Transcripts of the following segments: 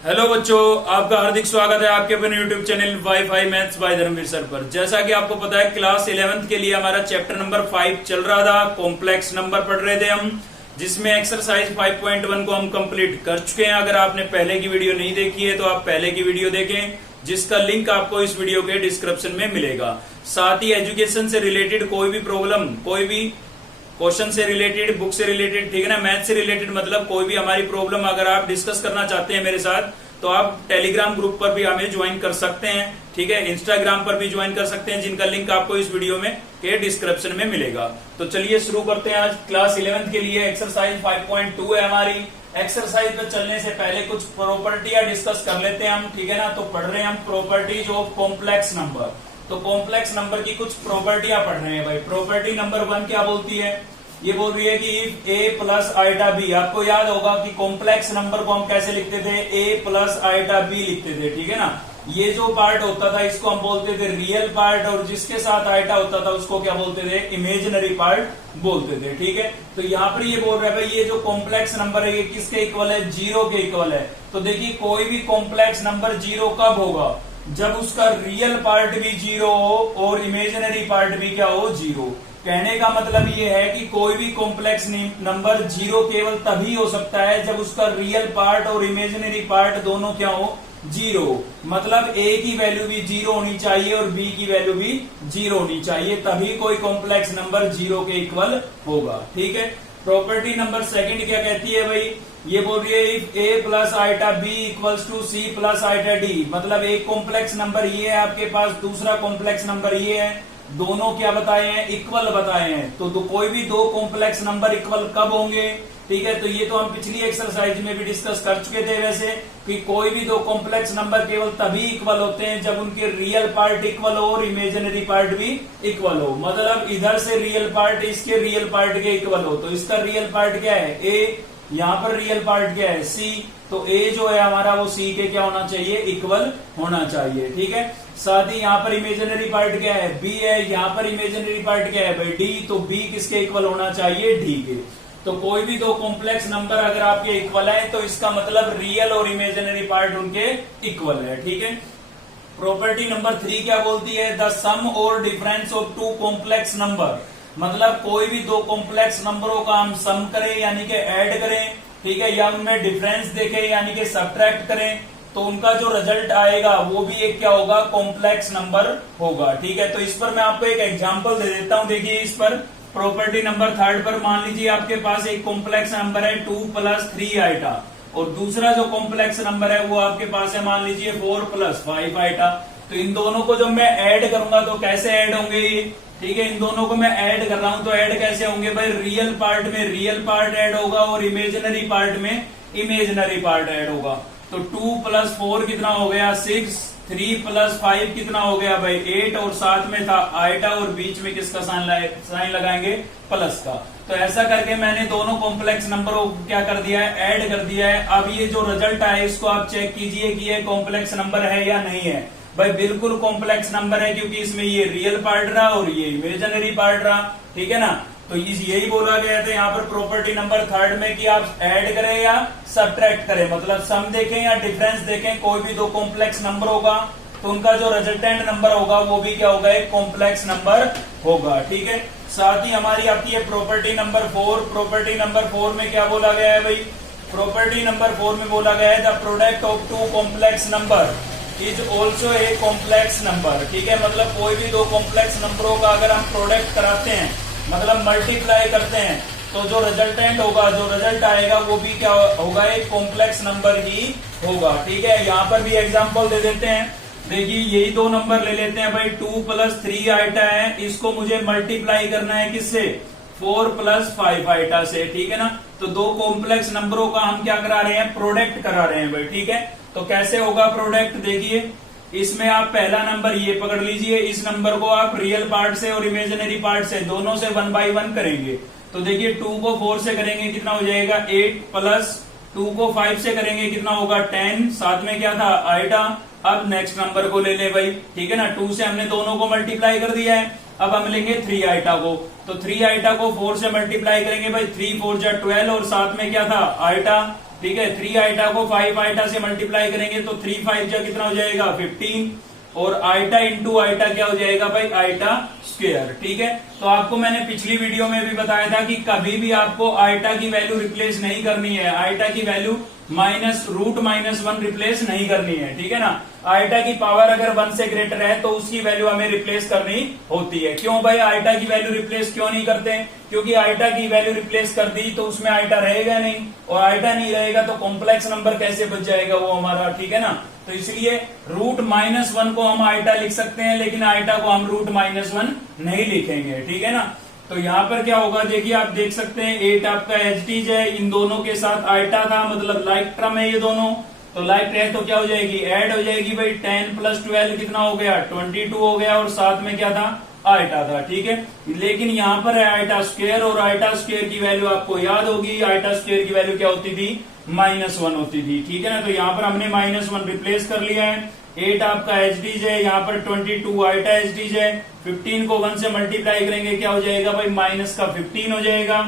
Hello बच्चों, आपका हार्दिक स्वागत है आपके अपने YouTube channel WiFi maths by Dharmveer sir पर। जैसा कि आपको पता है, क्लास 11th के लिए हमारा चैप्टर नंबर 5 चल रहा था। कॉम्प्लेक्स नंबर पढ़ रहे थे हम, जिसमें एक्सरसाइज 5.1 को हम कंप्लीट कर चुके हैं। अगर आपने पहले की वीडियो नहीं देखी है तो आप पहले की वीडियो देखें, जिसका लिंक आपको इस वीडियो के डिस्क्रिप्शन में मिलेगा। साथ ही एजुकेशन से रिलेटेड कोई भी प्रॉब्लम, कोई भी क्वेश्चन से रिलेटेड, बुक से रिलेटेड, ठीक है ना, मैथ से रिलेटेड, मतलब कोई भी हमारी प्रॉब्लम अगर आप डिस्कस करना चाहते हैं मेरे साथ, तो आप टेलीग्राम ग्रुप पर भी हमें ज्वाइन कर सकते हैं। ठीक है, इंस्टाग्राम पर भी ज्वाइन कर सकते हैं, जिनका लिंक आपको इस वीडियो में के डिस्क्रिप्शन में मिलेगा। तो चलिए शुरू करते हैं। आज क्लास 11th के लिए एक्सरसाइज 5.2 है हमारी। एक्सरसाइज पे चलने से पहले कुछ प्रॉपर्टियां डिस्कस कर लेते हैं हम, ठीक है ना। तो पढ़ रहे हैं हम प्रॉपर्टीज ऑफ कॉम्प्लेक्स नंबर। तो कॉम्प्लेक्स नंबर की कुछ प्रॉपर्टियां पढ़ रहे हैं भाई। प्रॉपर्टी नंबर 1 क्या बोलती है? ये बोल रही है कि if a plus iota b, आपको याद होगा कि कॉम्प्लेक्स नंबर को हम कैसे लिखते थे, ए प्लस आइटा बी लिखते थे, ठीक है ना। ये जो पार्ट होता था इसको हम बोलते थे रियल पार्ट, और जिसके साथ आइटा होता था उसको क्या बोलते थे, इमेजिनरी पार्ट बोलते थे, ठीक है। तो यहाँ पर ये बोल रहा है भाई, ये जो कॉम्प्लेक्स नंबर है ये किसके इक्वल है? जीरो के इक्वल है। तो देखिए, कोई भी कॉम्प्लेक्स नंबर जीरो कब होगा? जब उसका रियल पार्ट भी जीरो हो और इमेजिनरी पार्ट भी क्या हो? जीरो। कहने का मतलब ये है कि कोई भी कॉम्प्लेक्स नंबर जीरो केवल तभी हो सकता है जब उसका रियल पार्ट और इमेजिनरी पार्ट दोनों क्या हो? जीरो। मतलब ए की वैल्यू भी जीरो होनी चाहिए और बी की वैल्यू भी जीरो होनी चाहिए, तभी कोई कॉम्प्लेक्स नंबर जीरो के इक्वल होगा, ठीक है। प्रॉपर्टी नंबर 2 क्या कहती है भाई? ये बोल रही है if a plus iota b equals to c plus iota d. मतलब एक कॉम्प्लेक्स नंबर ये है आपके पास, दूसरा कॉम्प्लेक्स नंबर ये है, दोनों क्या बताए हैं? इक्वल बताए हैं। तो कोई भी दो कॉम्प्लेक्स नंबर इक्वल कब होंगे? ठीक है, तो ये तो हम पिछली एक्सरसाइज में भी डिस्कस कर चुके थे वैसे, कि कोई भी दो कॉम्प्लेक्स नंबर केवल तभी इक्वल होते हैं जब उनके रियल पार्ट इक्वल हो और इमेजिनरी पार्ट भी इक्वल हो। मतलब इधर से रियल पार्ट इसके रियल पार्ट के इक्वल हो। तो इसका रियल पार्ट क्या है? ए। यहाँ पर रियल पार्ट क्या है? सी। तो ए जो है हमारा वो सी के क्या होना चाहिए? इक्वल होना चाहिए, ठीक है। साथ ही यहाँ पर इमेजिनरी पार्ट क्या है? बी है। यहाँ पर इमेजिनरी पार्ट क्या है भाई? डी। तो बी किसके इक्वल होना चाहिए? डी के। तो कोई भी दो कॉम्प्लेक्स नंबर अगर आपके इक्वल है तो इसका मतलब रियल और इमेजिनरी पार्ट उनके इक्वल है, ठीक है। प्रॉपर्टी नंबर 3 क्या बोलती है? द सम और difference of two complex number. मतलब कोई भी दो कॉम्प्लेक्स नंबरों का हम सम करें यानी कि ऐड करें, ठीक है, या उनमें डिफरेंस देखें यानी कि सब्ट्रैक्ट करें, तो उनका जो रिजल्ट आएगा वो भी एक क्या होगा? कॉम्प्लेक्स नंबर होगा, ठीक है। तो इस पर मैं आपको एक एग्जांपल दे देता हूं। देखिए, इस पर प्रॉपर्टी नंबर 3 पर मान लीजिए आपके पास एक कॉम्प्लेक्स नंबर है 2 प्लस 3 आइटा, और दूसरा जो कॉम्प्लेक्स नंबर है वो आपके पास है मान लीजिए 4 प्लस 5 आइटा। तो इन दोनों को जब मैं ऐड करूंगा तो कैसे ऐड होंगे ये? ठीक है, इन दोनों को मैं ऐड कर रहा हूं तो ऐड कैसे होंगे भाई? रियल पार्ट में रियल पार्ट ऐड होगा और इमेजिनरी पार्ट में इमेजिनरी पार्ट ऐड होगा। तो 2 प्लस 4 कितना हो गया? 6। 3 प्लस 5 कितना हो गया भाई? 8। और साथ में था आइटा और बीच में किसका साइन लगाएंगे? प्लस का। तो ऐसा करके मैंने दोनों कॉम्प्लेक्स नंबरों को क्या कर दिया है? ऐड कर दिया है। अब ये जो रिजल्ट आए इसको आप चेक कीजिए कि ये कॉम्प्लेक्स नंबर है या नहीं है। भाई बिल्कुल कॉम्प्लेक्स नंबर है, क्योंकि इसमें ये रियल पार्ट रहा और ये इमेजिनरी पार्ट रहा, ठीक है ना। तो यही बोला गया था यहाँ पर प्रॉपर्टी नंबर 3 में कि आप ऐड करें या सब्ट्रैक्ट करें, मतलब सम देखें या डिफरेंस देखें कोई भी दो कॉम्प्लेक्स नंबर होगा तो उनका जो रिजल्टेंट नंबर होगा वो भी क्या होगा? एक कॉम्प्लेक्स नंबर होगा, ठीक है। साथ ही हमारी आती है प्रॉपर्टी नंबर 4। प्रॉपर्टी नंबर 4 में क्या बोला गया है भाई? प्रॉपर्टी नंबर 4 में बोला गया है the product of two complex number is also a complex number, ठीक है। मतलब कोई भी दो कॉम्प्लेक्स नंबरों का अगर हम प्रोडक्ट कराते हैं, मतलब मल्टीप्लाई करते हैं, तो जो रिजल्टेंट होगा, जो रिजल्ट आएगा वो भी क्या होगा? एक कॉम्प्लेक्स नंबर ही होगा, ठीक है। यहाँ पर भी एग्जांपल दे देते हैं। देखिए, यही दो नंबर ले लेते हैं भाई। 2 प्लस 3 आइटा है, इसको मुझे मल्टीप्लाई करना है किससे? 4 प्लस 5 आइटा से, ठीक है ना। तो दो कॉम्प्लेक्स नंबरों का हम क्या करा रहे हैं? प्रोडक्ट करा रहे हैं भाई, ठीक है। तो कैसे होगा प्रोडक्ट? देखिए, इसमें आप पहला नंबर ये पकड़ लीजिए, इस नंबर को आप रियल पार्ट से और इमेजिनरी पार्ट से दोनों से 1 बाई 1 करेंगे। तो देखिए, 2 को 4 से करेंगे कितना हो जाएगा? 8 प्लस 2 को 5 से करेंगे कितना होगा? 10। साथ में क्या था? आइटा। अब नेक्स्ट नंबर को ले ले भाई, ठीक है ना। 2 से हमने दोनों को मल्टीप्लाई कर दिया है, अब हम लेंगे 3 आइटा को। तो 3 आइटा को 4 से मल्टीप्लाई करेंगे भाई, 3 4 जा 12, और साथ में क्या था? आइटा। ठीक है। 3 आइटा को 5 आइटा से मल्टीप्लाई करेंगे तो 3 5 जा कितना हो जाएगा 15, और आइटा इंटू आइटा क्या हो जाएगा भाई आइटा स्क्वायर। ठीक है। तो आपको मैंने पिछली वीडियो में भी बताया था कि कभी भी आपको आइटा की वैल्यू रिप्लेस नहीं करनी है, आइटा की वैल्यू √-1 रिप्लेस नहीं करनी है। ठीक है ना। आइटा की पावर अगर 1 से ग्रेटर है तो उसकी वैल्यू हमें रिप्लेस करनी होती है। क्यों भाई आइटा की वैल्यू रिप्लेस क्यों नहीं करते? क्योंकि आइटा की वैल्यू रिप्लेस कर दी तो उसमें आइटा रहेगा नहीं, और आइटा नहीं रहेगा तो कॉम्प्लेक्स नंबर कैसे बच जाएगा वो हमारा। ठीक है ना। तो इसलिए √-1 को हम आइटा लिख सकते हैं, लेकिन आइटा को हम √-1 नहीं लिखेंगे। ठीक है ना। तो यहाँ पर क्या होगा देखिए, आप देख सकते हैं 8 आपका एचटीज है, इन दोनों के साथ आइटा था, मतलब लाइक टर्म है ये दोनों, तो लाइक है तो क्या हो जाएगी ऐड हो जाएगी भाई। 10 + 12 कितना हो गया 22 हो गया, और साथ में क्या था आइटा था। ठीक है। लेकिन यहाँ पर है आइटा स्क्वायर, और आइटा स्क्वायर की वैल्यू आपको याद होगी, आइटा स्क्वायर की वैल्यू क्या होती थी -1 होती थी। ठीक है ना। तो यहाँ पर हमने -1 रिप्लेस कर लिया है। 8 आपका एचडीज है, यहाँ पर 22 आइटा एचडीज है। 15 को 1 से मल्टीप्लाई करेंगे क्या हो जाएगा भाई -15 हो जाएगा।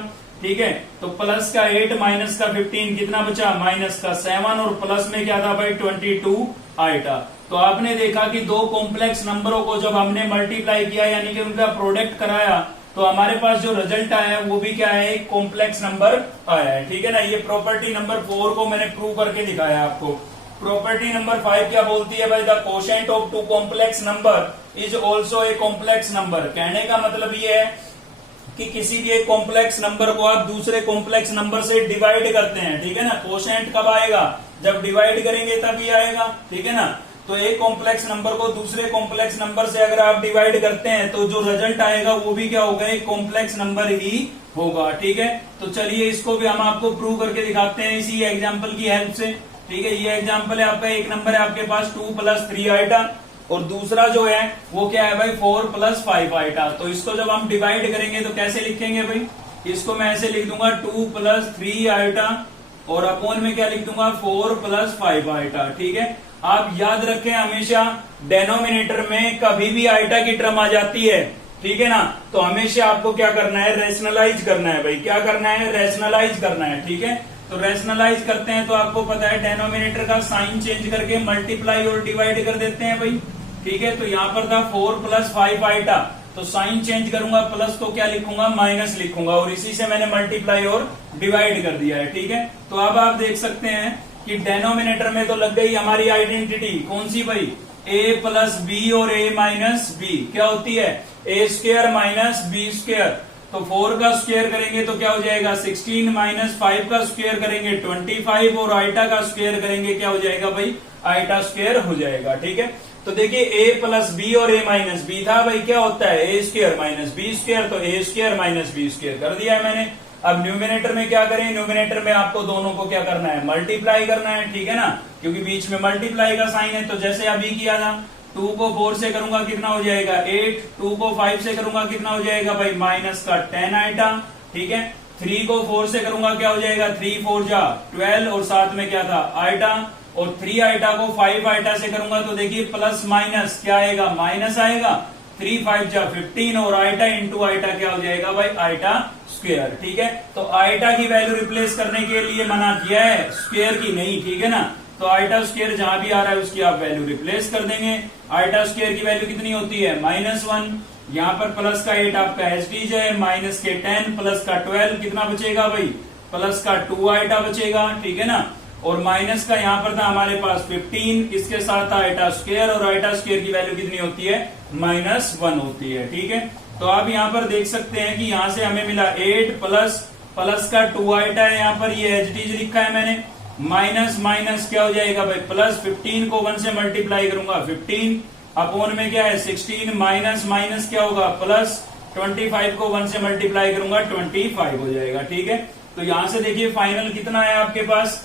ठीक है। तो प्लस का 8 माइनस का 15 कितना बचा -7, और प्लस में क्या था भाई 22 आइटा। तो आपने देखा कि दो कॉम्प्लेक्स नंबरों को जब हमने मल्टीप्लाई किया यानी कि उनका प्रोडक्ट कराया तो हमारे पास जो रिजल्ट आया है वो भी क्या है एक कॉम्प्लेक्स नंबर आया है। ठीक है ना। ये प्रॉपर्टी नंबर 4 को मैंने प्रूव करके दिखाया आपको। प्रॉपर्टी नंबर 5 क्या बोलती है भाई, the quotient of 2 complex number is also a complex number. कहने का मतलब ये है कि किसी भी एक कॉम्प्लेक्स नंबर को आप दूसरे कॉम्प्लेक्स नंबर से डिवाइड करते हैं। ठीक है ना। कोशेंट कब आएगा, जब डिवाइड करेंगे तभी आएगा। ठीक है ना। तो एक कॉम्प्लेक्स नंबर को दूसरे कॉम्प्लेक्स नंबर से अगर आप डिवाइड करते हैं तो जो रिजल्ट आएगा वो भी क्या होगा एक कॉम्प्लेक्स नंबर ही होगा। ठीक है। तो चलिए इसको भी हम आपको प्रूव करके दिखाते हैं इसी एग्जाम्पल की हेल्प से। ठीक है। ये एग्जाम्पल है आपका, एक नंबर है आपके पास 2 + 3 आइटा, और दूसरा जो है वो क्या है भाई 4 + 5 आइटा। तो इसको जब हम डिवाइड करेंगे तो कैसे लिखेंगे भाई, इसको मैं ऐसे लिख दूंगा 2 + 3 आइटा, और अपोन में क्या लिख दूंगा 4 + 5 आइटा। ठीक है। आप याद रखें हमेशा डेनोमिनेटर में कभी भी आइटा की टर्म आ जाती है, ठीक है ना, तो हमेशा आपको क्या करना है रैशनलाइज करना है भाई। क्या करना है रैशनलाइज करना है। ठीक है। तो रैशनलाइज करते हैं तो आपको पता है डेनोमिनेटर का साइन चेंज करके मल्टीप्लाई और डिवाइड कर देते हैं भाई। ठीक है। तो यहाँ पर था 4 + 5 आइटा, तो साइन चेंज करूंगा, प्लस को क्या लिखूंगा माइनस लिखूंगा, और इसी से मैंने मल्टीप्लाई और डिवाइड कर दिया है। ठीक है। तो अब आप देख सकते हैं कि डेनोमिनेटर में तो लग गई हमारी आइडेंटिटी, कौन सी भाई a + b और a - b क्या होती है a² - b²। तो 4 का स्क्वायर करेंगे तो क्या हो जाएगा 16, -5 का स्क्वायर करेंगे 25, और आइटा का स्क्वायर करेंगे क्या हो जाएगा भाई आइटा स्क्वायर हो जाएगा। ठीक है। तो देखिए a + b और a - b था भाई, क्या होता है a² - b², तो a² - b² कर दिया है मैंने। अब न्यूमिनेटर में क्या करें, न्यूमिनेटर में आपको दोनों को क्या करना है मल्टीप्लाई करना है। ठीक है ना, क्योंकि बीच में मल्टीप्लाई का साइन है। तो जैसे अभी किया था 2 को 4 से करूंगा कितना हो जाएगा 8, 2 को 5 से करूंगा कितना हो जाएगा भाई -10 आइटा। ठीक है। 3 को 4 से करूंगा क्या हो जाएगा 3 4 जा 12, और साथ में क्या था आइटा, और 3 आइटा को 5 आइटा से करूंगा तो देखिए प्लस माइनस क्या आएगा माइनस आएगा, 3 5 जा 15, और आइटा इंटू आइटा क्या हो जाएगा भाई आइटा स्क्वायर। ठीक है। तो आइटा की वैल्यू रिप्लेस करने के लिए मना किया है, स्क्वायर की नहीं। ठीक है ना। तो आइटा स्क्वायर जहां भी आ रहा है उसकी आप वैल्यू रिप्लेस कर देंगे। आइटा स्क्वायर की वैल्यू कितनी होती है -1, यहाँ पर प्लस का 8 आपका एचडीज है, माइनस के 10 प्लस का 12 कितना बचेगा भाई प्लस का 2 आइटा बचेगा। ठीक है ना। और माइनस का यहाँ पर था हमारे पास 15, इसके साथ था आइटा स्क्वायर, और आइटा स्क्वायर की वैल्यू कितनी होती है -1 होती है। ठीक है। तो आप यहाँ पर देख सकते हैं कि यहाँ से हमें मिला 8 प्लस का 2 आइटा है, यहाँ पर ये एचडीज लिखा है मैंने, माइनस माइनस क्या हो जाएगा भाई प्लस 15 को 1 से मल्टीप्लाई करूंगा 15, अपोन में क्या है 16, माइनस माइनस क्या होगा प्लस 25 को 1 से मल्टीप्लाई करूंगा 25 हो जाएगा। ठीक है। तो यहां से देखिए फाइनल कितना है आपके पास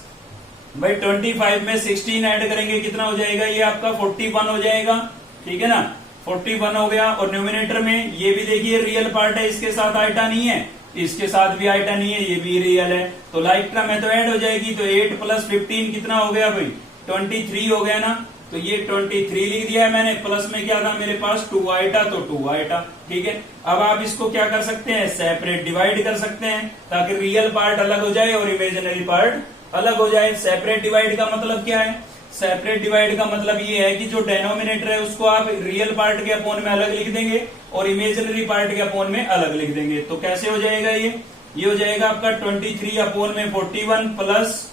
भाई 25 में 16 ऐड करेंगे कितना हो जाएगा ये आपका 41 हो जाएगा। ठीक है ना। 41 हो गया। और न्यूमिनेटर में ये भी देखिए रियल पार्ट है, इसके साथ आइटा नहीं है, इसके साथ भी आइटा नहीं है, ये भी रियल है, तो लाइक टर्म है तो ऐड हो जाएगी। तो 8 + 15 कितना हो गया भाई 23 हो गया ना। तो ये 23 लिख दिया है मैंने, प्लस में क्या था मेरे पास 2 आइटा, तो 2 आइटा। ठीक है। अब आप इसको क्या कर सकते हैं सेपरेट डिवाइड कर सकते हैं, ताकि रियल पार्ट अलग हो जाए और इमेजिनरी पार्ट अलग हो जाए। सेपरेट डिवाइड का मतलब क्या है? सेपरेट डिवाइड का मतलब ये है कि जो डेनोमिनेटर है उसको आप रियल पार्ट के अपोन में अलग लिख देंगे और इमेजिनरी पार्ट के अपोन में अलग लिख देंगे। तो कैसे हो जाएगा ये हो जाएगा आपका 23 अपोन में 41 प्लस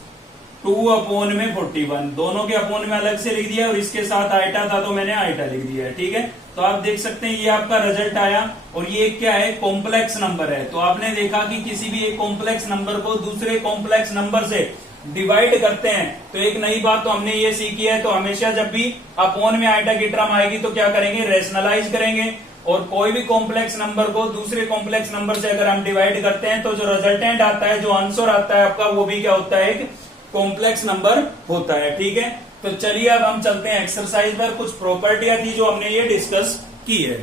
2 अपोन में 41, दोनों के अपोन में अलग से लिख दिया और इसके साथ आइटा था तो मैंने आइटा लिख दिया है। ठीक है, तो आप देख सकते हैं ये आपका रिजल्ट आया और ये क्या है? कॉम्प्लेक्स नंबर है। तो आपने देखा कि किसी भी एक कॉम्प्लेक्स नंबर को दूसरे कॉम्प्लेक्स नंबर से डिवाइड करते हैं तो एक नई बात तो हमने ये सीखी है, तो हमेशा जब भी अपोन में आइटा की टर्म आएगी तो क्या करेंगे? रेशनलाइज करेंगे। और कोई भी कॉम्प्लेक्स नंबर को दूसरे कॉम्प्लेक्स नंबर से अगर हम डिवाइड करते हैं तो जो रिजल्टेंट आता है, जो आंसर आता है आपका, वो भी क्या होता है? एक कॉम्प्लेक्स नंबर होता है। ठीक है, तो चलिए अब हम चलते हैं एक्सरसाइज पर। कुछ प्रॉपर्टियां थी जो हमने ये डिस्कस की है,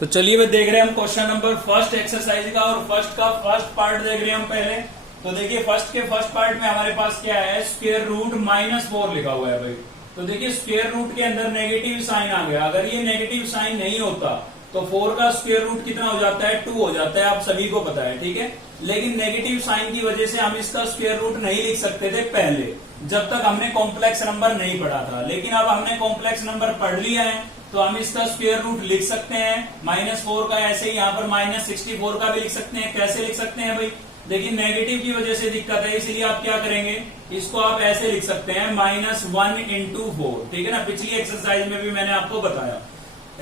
तो चलिए वे देख रहे हैं हम क्वेश्चन नंबर फर्स्ट एक्सरसाइज का, और फर्स्ट का फर्स्ट पार्ट देख रहे हैं हम पहले। तो देखिए फर्स्ट के फर्स्ट पार्ट में हमारे पास क्या है? स्क्वायर रूट -4 लिखा हुआ है भाई। तो देखिए स्क्वायर रूट के अंदर नेगेटिव साइन आ गया। अगर ये नेगेटिव साइन नहीं होता तो 4 का स्क्वायर रूट कितना हो जाता है? 2 हो जाता है, आप सभी को पता है। ठीक है, लेकिन नेगेटिव साइन की वजह से हम इसका स्क्वायर रूट नहीं लिख सकते थे पहले, जब तक हमने कॉम्प्लेक्स नंबर नहीं पढ़ा था। लेकिन अब हमने कॉम्प्लेक्स नंबर पढ़ लिया है तो हम इसका स्क्वायर रूट लिख सकते हैं। -4 का ऐसे ही यहाँ पर -64 का भी लिख सकते हैं। कैसे लिख सकते हैं भाई? देखिए नेगेटिव की वजह से दिक्कत है, इसलिए आप क्या करेंगे? इसको आप ऐसे लिख सकते हैं -1 × 4। ठीक है ना, पिछली एक्सरसाइज में भी मैंने आपको बताया।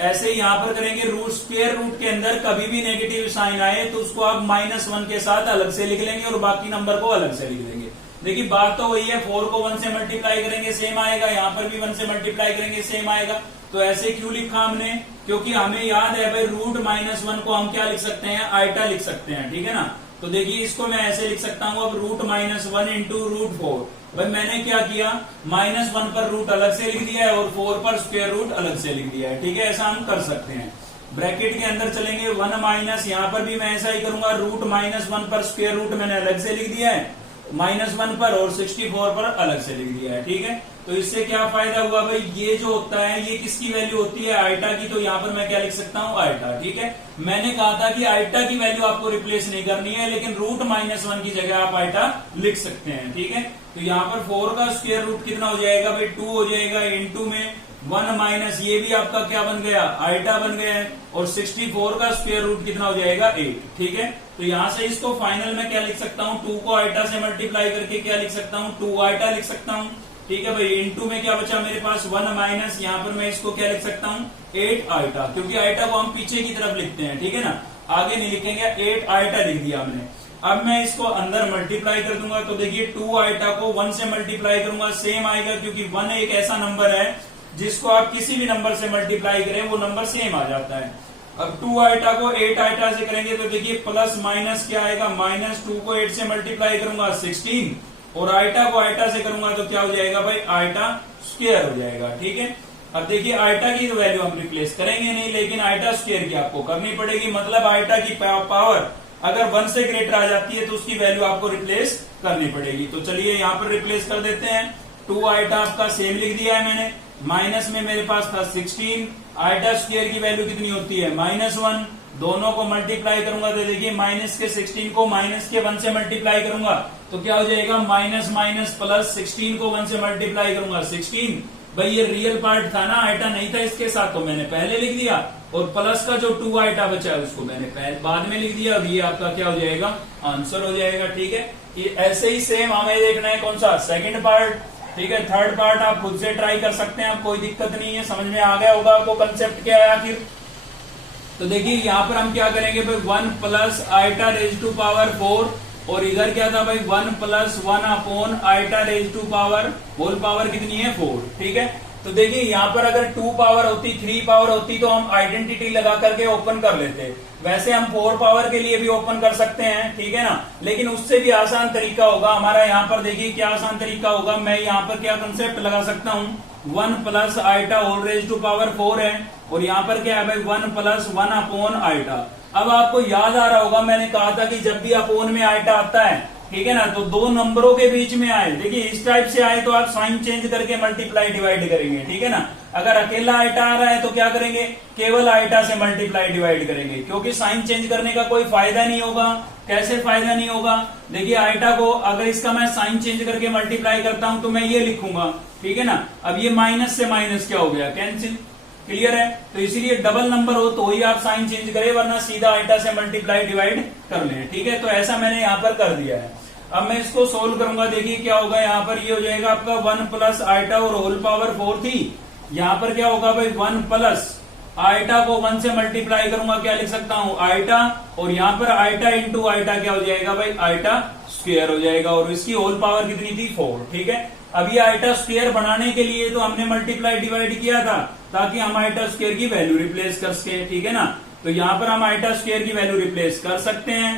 ऐसे ही यहां पर करेंगे। रूट स्क्वायर रूट के अंदर कभी भी नेगेटिव साइन आए तो उसको आप -1 के साथ अलग से लिख लेंगे और बाकी नंबर को अलग से लिख देंगे। देखिए बात तो वही है, 4 को 1 से मल्टीप्लाई करेंगे सेम आएगा, यहाँ पर भी 1 से मल्टीप्लाई करेंगे सेम आएगा। तो ऐसे क्यों लिखा हमने? क्योंकि हमें याद है भाई रूट -1 को हम क्या लिख सकते हैं? आइटा लिख सकते हैं। ठीक है ना, तो देखिए इसको मैं ऐसे लिख सकता हूं अब रूट -1 × √4। भाई मैंने क्या किया? -1 पर रूट अलग से लिख दिया है और 4 पर स्क्वायर रूट अलग से लिख दिया है। ठीक है, ऐसा हम कर सकते हैं। ब्रैकेट के अंदर चलेंगे 1 माइनस, यहाँ पर भी मैं ऐसा ही करूंगा। रूट -1 पर स्क्वायर रूट मैंने अलग से लिख दिया है, -1 पर, और 64 पर अलग से लिख दिया है। ठीक है, तो इससे क्या फायदा हुआ भाई? ये जो होता है ये किसकी वैल्यू होती है? आइटा की। तो यहाँ पर मैं क्या लिख सकता हूँ? आइटा। ठीक है, मैंने कहा था कि आइटा की वैल्यू आपको रिप्लेस नहीं करनी है, लेकिन रूट -1 की जगह आप आइटा लिख सकते हैं। ठीक है, तो यहाँ पर 4 का स्क्वायर रूट कितना हो जाएगा भाई? 2 हो जाएगा। इंटू में 1 माइनस ये भी आपका क्या बन गया? आइटा बन गया है। और 64 का स्क्वायर रूट कितना हो जाएगा? 8। ठीक है, तो यहां से इसको फाइनल में क्या लिख सकता हूँ? 2 को आइटा से मल्टीप्लाई करके क्या लिख सकता हूँ? 2 आइटा लिख सकता हूँ। ठीक है भाई, इंटू में क्या बचा मेरे पास? 1 माइनस, यहाँ पर मैं इसको क्या लिख सकता हूँ? 8 आइटा, क्योंकि आइटा को हम पीछे की तरफ लिखते हैं। ठीक है ना, आगे नहीं लिखेंगे। 8 आइटा लिख दिया हमने। अब मैं इसको अंदर मल्टीप्लाई कर दूंगा तो देखिए 2 आइटा को 1 से मल्टीप्लाई करूंगा सेम आएगा, क्योंकि 1 एक ऐसा नंबर है जिसको आप किसी भी नंबर से मल्टीप्लाई करें वो नंबर सेम आ जाता है। अब 2 आइटा को 8 आइटा से करेंगे तो देखिए प्लस माइनस क्या आएगा? -2 को 8 से मल्टीप्लाई करूंगा 16, और आइटा को आइटा से करूंगा तो क्या हो जाएगा भाई? आइटा स्क्वायर हो जाएगा। ठीक है, अब देखिए आइटा की वैल्यू हम रिप्लेस करेंगे नहीं, लेकिन आइटा स्क्वायर की आपको करनी पड़ेगी। मतलब आइटा की पावर अगर 1 से ग्रेटर आ जाती है तो उसकी वैल्यू आपको रिप्लेस करनी पड़ेगी। तो चलिए यहाँ पर रिप्लेस कर देते हैं। 2 आइटा आपका सेम लिख दिया है मैंने। माइनस में मेरे पास था 16, आइटा स्क्वायर की वैल्यू कितनी होती है? -1। दोनों को मल्टीप्लाई करूंगा तो देखिए माइनस के 16 को माइनस के 1 से मल्टीप्लाई करूंगा तो क्या हो जाएगा? माइनस माइनस प्लस, 16 को 1 से मल्टीप्लाई करूंगा 16। भाई ये रियल पार्ट था ना, आइटा नहीं था इसके साथ, तो मैंने पहले लिख दिया। और प्लस का जो 2 आइटा बचा है उसको मैंने बाद में लिख दिया। अब ये आपका क्या हो जाएगा? आंसर हो जाएगा। ठीक है, ये ऐसे ही सेम हमें देखना है कौन सा? Second part. ठीक है, थर्ड पार्ट आप खुद से ट्राई कर सकते हैं, आप कोई दिक्कत नहीं है। समझ में आ गया होगा आपको कंसेप्ट क्या है आखिर। तो देखिए यहाँ पर हम क्या करेंगे भाई? 1 plus iota raise to power 4, और इधर क्या था भाई? 1 + 1 upon iota raise to power whole power कितनी है? 4। ठीक है, तो देखिए यहाँ पर अगर 2 पावर होती, 3 पावर होती तो हम आइडेंटिटी लगा करके ओपन कर लेते। वैसे हम 4 पावर के लिए भी ओपन कर सकते हैं। ठीक है ना, लेकिन उससे भी आसान तरीका होगा हमारा। यहाँ पर देखिए क्या आसान तरीका होगा। मैं यहाँ पर क्या कंसेप्ट लगा सकता हूँ? 1 plus iota whole raise to power 4 है, और यहाँ पर क्या है भाई? 1 + 1 अपॉन आइटा। अब आपको याद आ रहा होगा मैंने कहा था कि जब भी अपोन में आइटा आता है, ठीक है ना, तो 2 नंबरों के बीच में आए। देखिए इस टाइप से आए तो आप साइन चेंज करके मल्टीप्लाई डिवाइड करेंगे। ठीक है ना, अगर अकेला आइटा आ रहा है तो क्या करेंगे? केवल आइटा से मल्टीप्लाई डिवाइड करेंगे, क्योंकि साइन चेंज करने का कोई फायदा नहीं होगा। कैसे फायदा नहीं होगा? देखिए आइटा को अगर इसका मैं साइन चेंज करके मल्टीप्लाई करता हूं तो मैं ये लिखूंगा, ठीक है ना। अब ये माइनस से माइनस क्या हो गया? कैंसिल। क्लियर है? तो इसीलिए डबल नंबर हो तो ही आप साइन चेंज करें, वरना सीधा आइटा से मल्टीप्लाई डिवाइड कर लें, ठीक है। तो ऐसा मैंने यहाँ पर कर दिया है। अब मैं इसको सोल्व करूंगा, देखिए क्या होगा। यहाँ पर ये हो जाएगा आपका 1 प्लस आइटा और होल पावर 4 थी। यहाँ पर क्या होगा भाई? 1 प्लस आइटा को 1 से मल्टीप्लाई करूंगा, क्या लिख सकता हूं? आइटा, और यहाँ पर आइटा इंटू आइटा क्या हो जाएगा भाई? आइटा स्क्वायर हो जाएगा, और इसकी होल पावर कितनी थी? 4, ठीक है। अब ये आइटा स्क्वायर बनाने के लिए तो हमने मल्टीप्लाई डिवाइड किया था ताकि हम आइटा स्क्वायर की वैल्यू रिप्लेस कर सके, ठीक है ना। तो यहाँ पर हम आइटा स्क्वायर की वैल्यू रिप्लेस कर सकते हैं।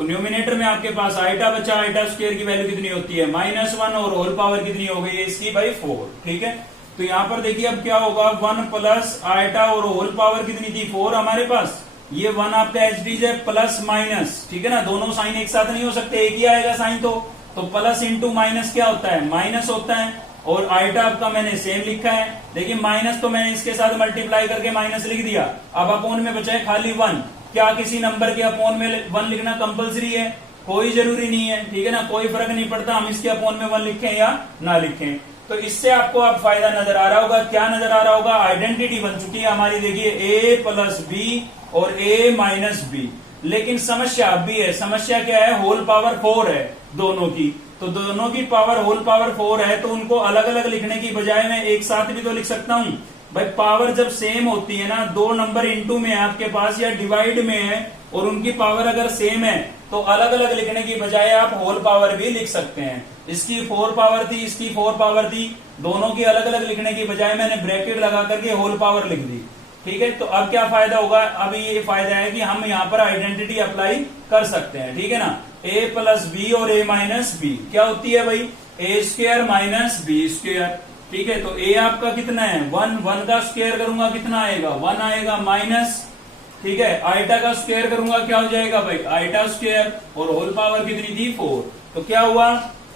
न्यूमिनेटर में आपके पास आइटा बचा, आइटा स्क्वायर की वैल्यू कितनी होती है? -1, और होल पावर कितनी हो गई है इसकी भाई? 4, ठीक है। तो यहाँ पर देखिए अब क्या होगा? 1 प्लस आइटा और होल पावर कितनी थी? 4 हमारे पास। ये 1 आपका एचडीज है, प्लस माइनस, ठीक है ना। दोनों साइन एक साथ नहीं हो सकते, एक ही आएगा साइन। तो प्लस इंटू माइनस क्या होता है? माइनस होता है। और आइटा आपका मैंने सेम लिखा है। देखिए माइनस तो मैंने इसके साथ मल्टीप्लाई करके माइनस लिख दिया। अब अपोन में बचा है खाली 1। क्या किसी नंबर के अपोन में 1 लिखना कंपलसरी है? कोई जरूरी नहीं है, ठीक है ना। कोई फर्क नहीं पड़ता हम इसके अपोन में 1 लिखें या ना लिखें। तो इससे आपको अब फायदा नजर आ रहा होगा। क्या नजर आ रहा होगा? आइडेंटिटी बन चुकी है हमारी। देखिए a प्लस बी और a माइनस बी। लेकिन समस्या अब भी है। समस्या क्या है? होल पावर 4 है दोनों की। तो दोनों की पावर होल पावर 4 है, तो उनको अलग अलग लिखने की बजाय मैं एक साथ भी तो लिख सकता हूं भाई। पावर जब सेम होती है ना, 2 नंबर इंटू में है आपके पास या डिवाइड में है, और उनकी पावर अगर सेम है तो अलग अलग लिखने की बजाय आप होल पावर भी लिख सकते हैं। इसकी 4 पावर थी, इसकी 4 पावर थी, दोनों की अलग अलग लिखने की बजाय मैंने ब्रैकेट लगा करके होल पावर लिख दी, ठीक है। तो अब क्या फायदा होगा? अभी ये फायदा है कि हम यहाँ पर आइडेंटिटी अप्लाई कर सकते हैं, ठीक है ना। a प्लस बी और a माइनस बी क्या होती है भाई? a square minus B square, ठीक है। तो a आपका कितना है? 1 का स्क्वायर करूंगा कितना आएगा? 1 आएगा, माइनस, ठीक है। आइटा का स्क्वायर करूंगा क्या हो जाएगा भाई? आइटा स्क्वायर, और होल पावर कितनी थी? 4। तो क्या हुआ?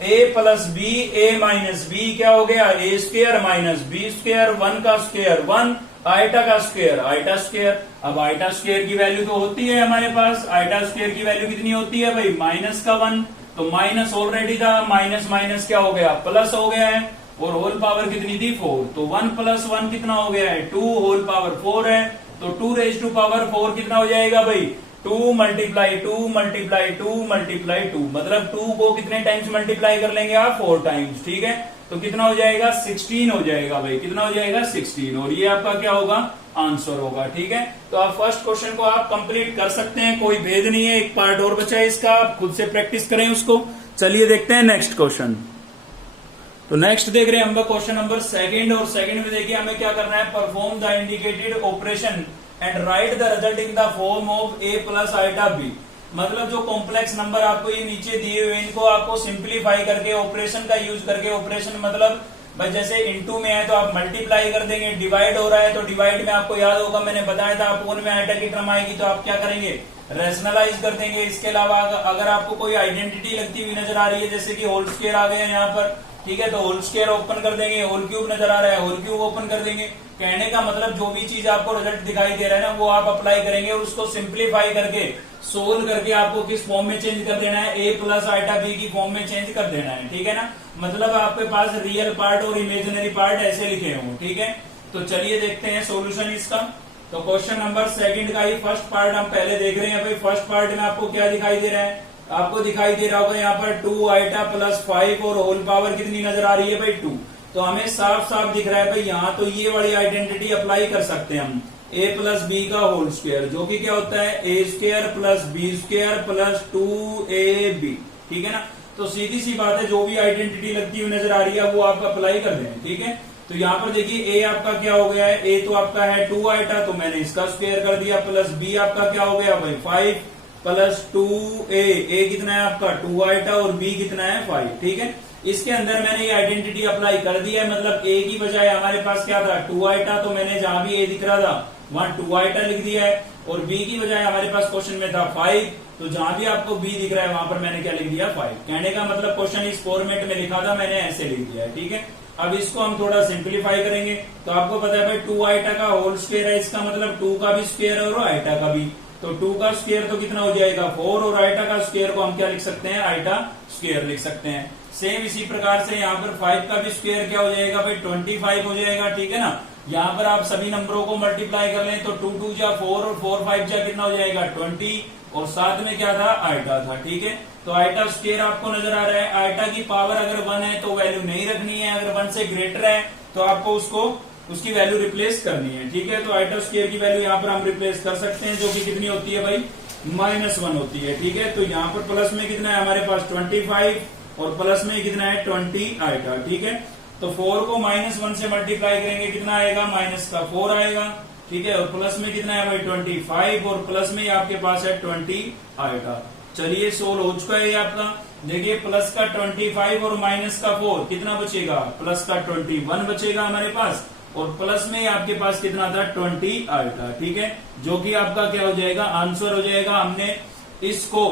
a plus b, a minus b क्या हो गया? a square minus B square. 1 का स्क्वायर 1, आइटा का स्क्वायर आइटा स्क्वायर। अब आइटा स्क्वायर की वैल्यू तो होती है हमारे पास। आइटा स्क्वायर की वैल्यू कितनी होती है भाई? -1। तो माइनस ऑलरेडी था, माइनस माइनस क्या हो गया? प्लस हो गया है। और होल पावर कितनी थी? 4। तो 1 प्लस 1 कितना हो गया है? 2, होल पावर 4 है। तो 2 रेज टू पावर 4 कितना हो जाएगा भाई? 2 मल्टीप्लाई 2 मल्टीप्लाई 2 मल्टीप्लाई 2, मतलब 2 को कितने टाइम्स मल्टीप्लाई कर लेंगे आप? 4 टाइम्स, ठीक है। तो कितना हो जाएगा? 16 हो जाएगा भाई। कितना हो जाएगा? 16। और ये आपका क्या होगा? आंसर होगा, ठीक है। तो आप फर्स्ट क्वेश्चन को आप कंप्लीट कर सकते हैं, कोई भेद नहीं है। एक पार्ट और बचा है इसका, आप खुद से प्रैक्टिस करें उसको। चलिए देखते हैं नेक्स्ट क्वेश्चन। तो नेक्स्ट देख रहे हैं हम क्वेश्चन नंबर 2, और सेकंड में देखिए हमें क्या करना है? Perform the indicated operation and write the result in the form of a plus iota b। मतलब जो कॉम्प्लेक्स नंबर आपको ये नीचे दिए हुए, इनको आपको सिंप्लीफाई करके ऑपरेशन का यूज करके, ऑपरेशन मतलब भाई जैसे इनटू में है तो आप मल्टीप्लाई कर देंगे, डिवाइड हो रहा है तो डिवाइड में आपको याद होगा मैंने बताया था अपोन में आइटा की टर्म आएगी तो आप क्या करेंगे? रैशनलाइज कर देंगे। इसके अलावा अगर आपको कोई आइडेंटिटी लगती हुई नजर आ रही है, जैसे कि होल स्क्वायर आ गए यहाँ पर, ठीक है, तो होल स्क्वायर ओपन कर देंगे। होल क्यूब नजर आ रहा है, होल क्यूब ओपन कर देंगे। कहने का मतलब जो भी चीज आपको रिजल्ट दिखाई दे रहा है ना, वो आप अप्लाई करेंगे और उसको सिंप्लीफाई करके सोल्व करके आपको किस फॉर्म में चेंज कर देना है? a प्लस आइटा b की फॉर्म में चेंज कर देना है, ठीक है ना। मतलब आपके पास रियल पार्ट और इमेजिनरी पार्ट ऐसे लिखे हों, ठीक है। तो चलिए देखते हैं सोल्यूशन इसका। तो क्वेश्चन नंबर 2 का ही फर्स्ट पार्ट हम पहले देख रहे हैं भाई। फर्स्ट पार्ट में आपको क्या दिखाई दे रहा है? आपको दिखाई दे रहा होगा यहाँ पर 2 आइटा प्लस 5 और होल पावर कितनी नजर आ रही है भाई? 2। तो हमें साफ साफ दिख रहा है भाई यहाँ तो ये वाली आइडेंटिटी अप्लाई कर सकते हैं हम, a प्लस बी का होल स्क्वायर, जो कि क्या होता है? a square plus B square plus 2ab, ठीक है ना। तो सीधी सी बात है, जो भी आइडेंटिटी लगती हुई नजर आ रही है वो आप अप्लाई कर दें, ठीक है। तो यहाँ पर देखिए a आपका क्या हो गया है? a तो आपका है 2 आइटा, तो मैंने इसका स्क्वायर कर दिया, प्लस b आपका क्या हो गया भाई? 5 प्लस 2a। a कितना है आपका? 2 आइटा, और b कितना है? 5, ठीक है। इसके अंदर मैंने ये आइडेंटिटी अप्लाई कर दी है, मतलब a की बजाय हमारे पास क्या था? 2 आइटा, तो मैंने जहां भी a दिख रहा था वहां 2 आइटा लिख दिया है। और b की बजाय हमारे पास क्वेश्चन में था 5, तो जहां भी आपको b दिख रहा है वहां पर मैंने क्या लिख दिया? 5। कहने का मतलब क्वेश्चन इस फॉर्मेट में लिखा था, मैंने ऐसे लिख दिया है, ठीक है। अब इसको हम थोड़ा सिंप्लीफाई करेंगे। तो आपको पता है भाई 2 आइटा का होल स्क्वायर है, इसका मतलब 2 का भी स्क्वायर और आइटा का भी। तो 2 का स्क्वायर तो कितना हो जाएगा 4, और आइटा का स्क्वायर को हम क्या लिख सकते हैं, आइटा स्क्वायर लिख सकते हैं। सेम इसी प्रकार से यहाँ पर 5 का भी स्क्वायर क्या हो जाएगा भाई 25 हो जाएगा, ठीक है ना। यहाँ पर आप सभी नंबरों को मल्टीप्लाई कर लें तो 2 2 जा 4 और 4 5 जा कितना हो जाएगा 20, और साथ में क्या था आइटा था, ठीक है। तो आइटा स्क्वायर आपको नजर आ रहा है। आइटा की पावर अगर 1 है तो वैल्यू नहीं रखनी है, अगर 1 से ग्रेटर है तो आपको उसकी वैल्यू रिप्लेस करनी है, ठीक है। तो आइटा स्क्वायर की वैल्यू यहाँ पर हम रिप्लेस कर सकते हैं, जो कि कितनी होती है भाई -1 होती है, ठीक है। तो यहाँ पर प्लस में कितना है हमारे पास 25 और प्लस में कितना है 20 आइटा, ठीक है। तो 4 को -1 से मल्टीप्लाई करेंगे कितना आएगा -4 आएगा, ठीक है। और प्लस में कितना है भाई 25 और प्लस में आपके पास है 20 आएगा। चलिए सोल्व हो चुका है ये आपका। देखिए प्लस का 25 और माइनस का 4 कितना बचेगा, प्लस का 21 बचेगा हमारे पास, और प्लस में आपके पास कितना था 20 आएगा, ठीक है। जो कि आपका क्या हो जाएगा, आंसर हो जाएगा। हमने इसको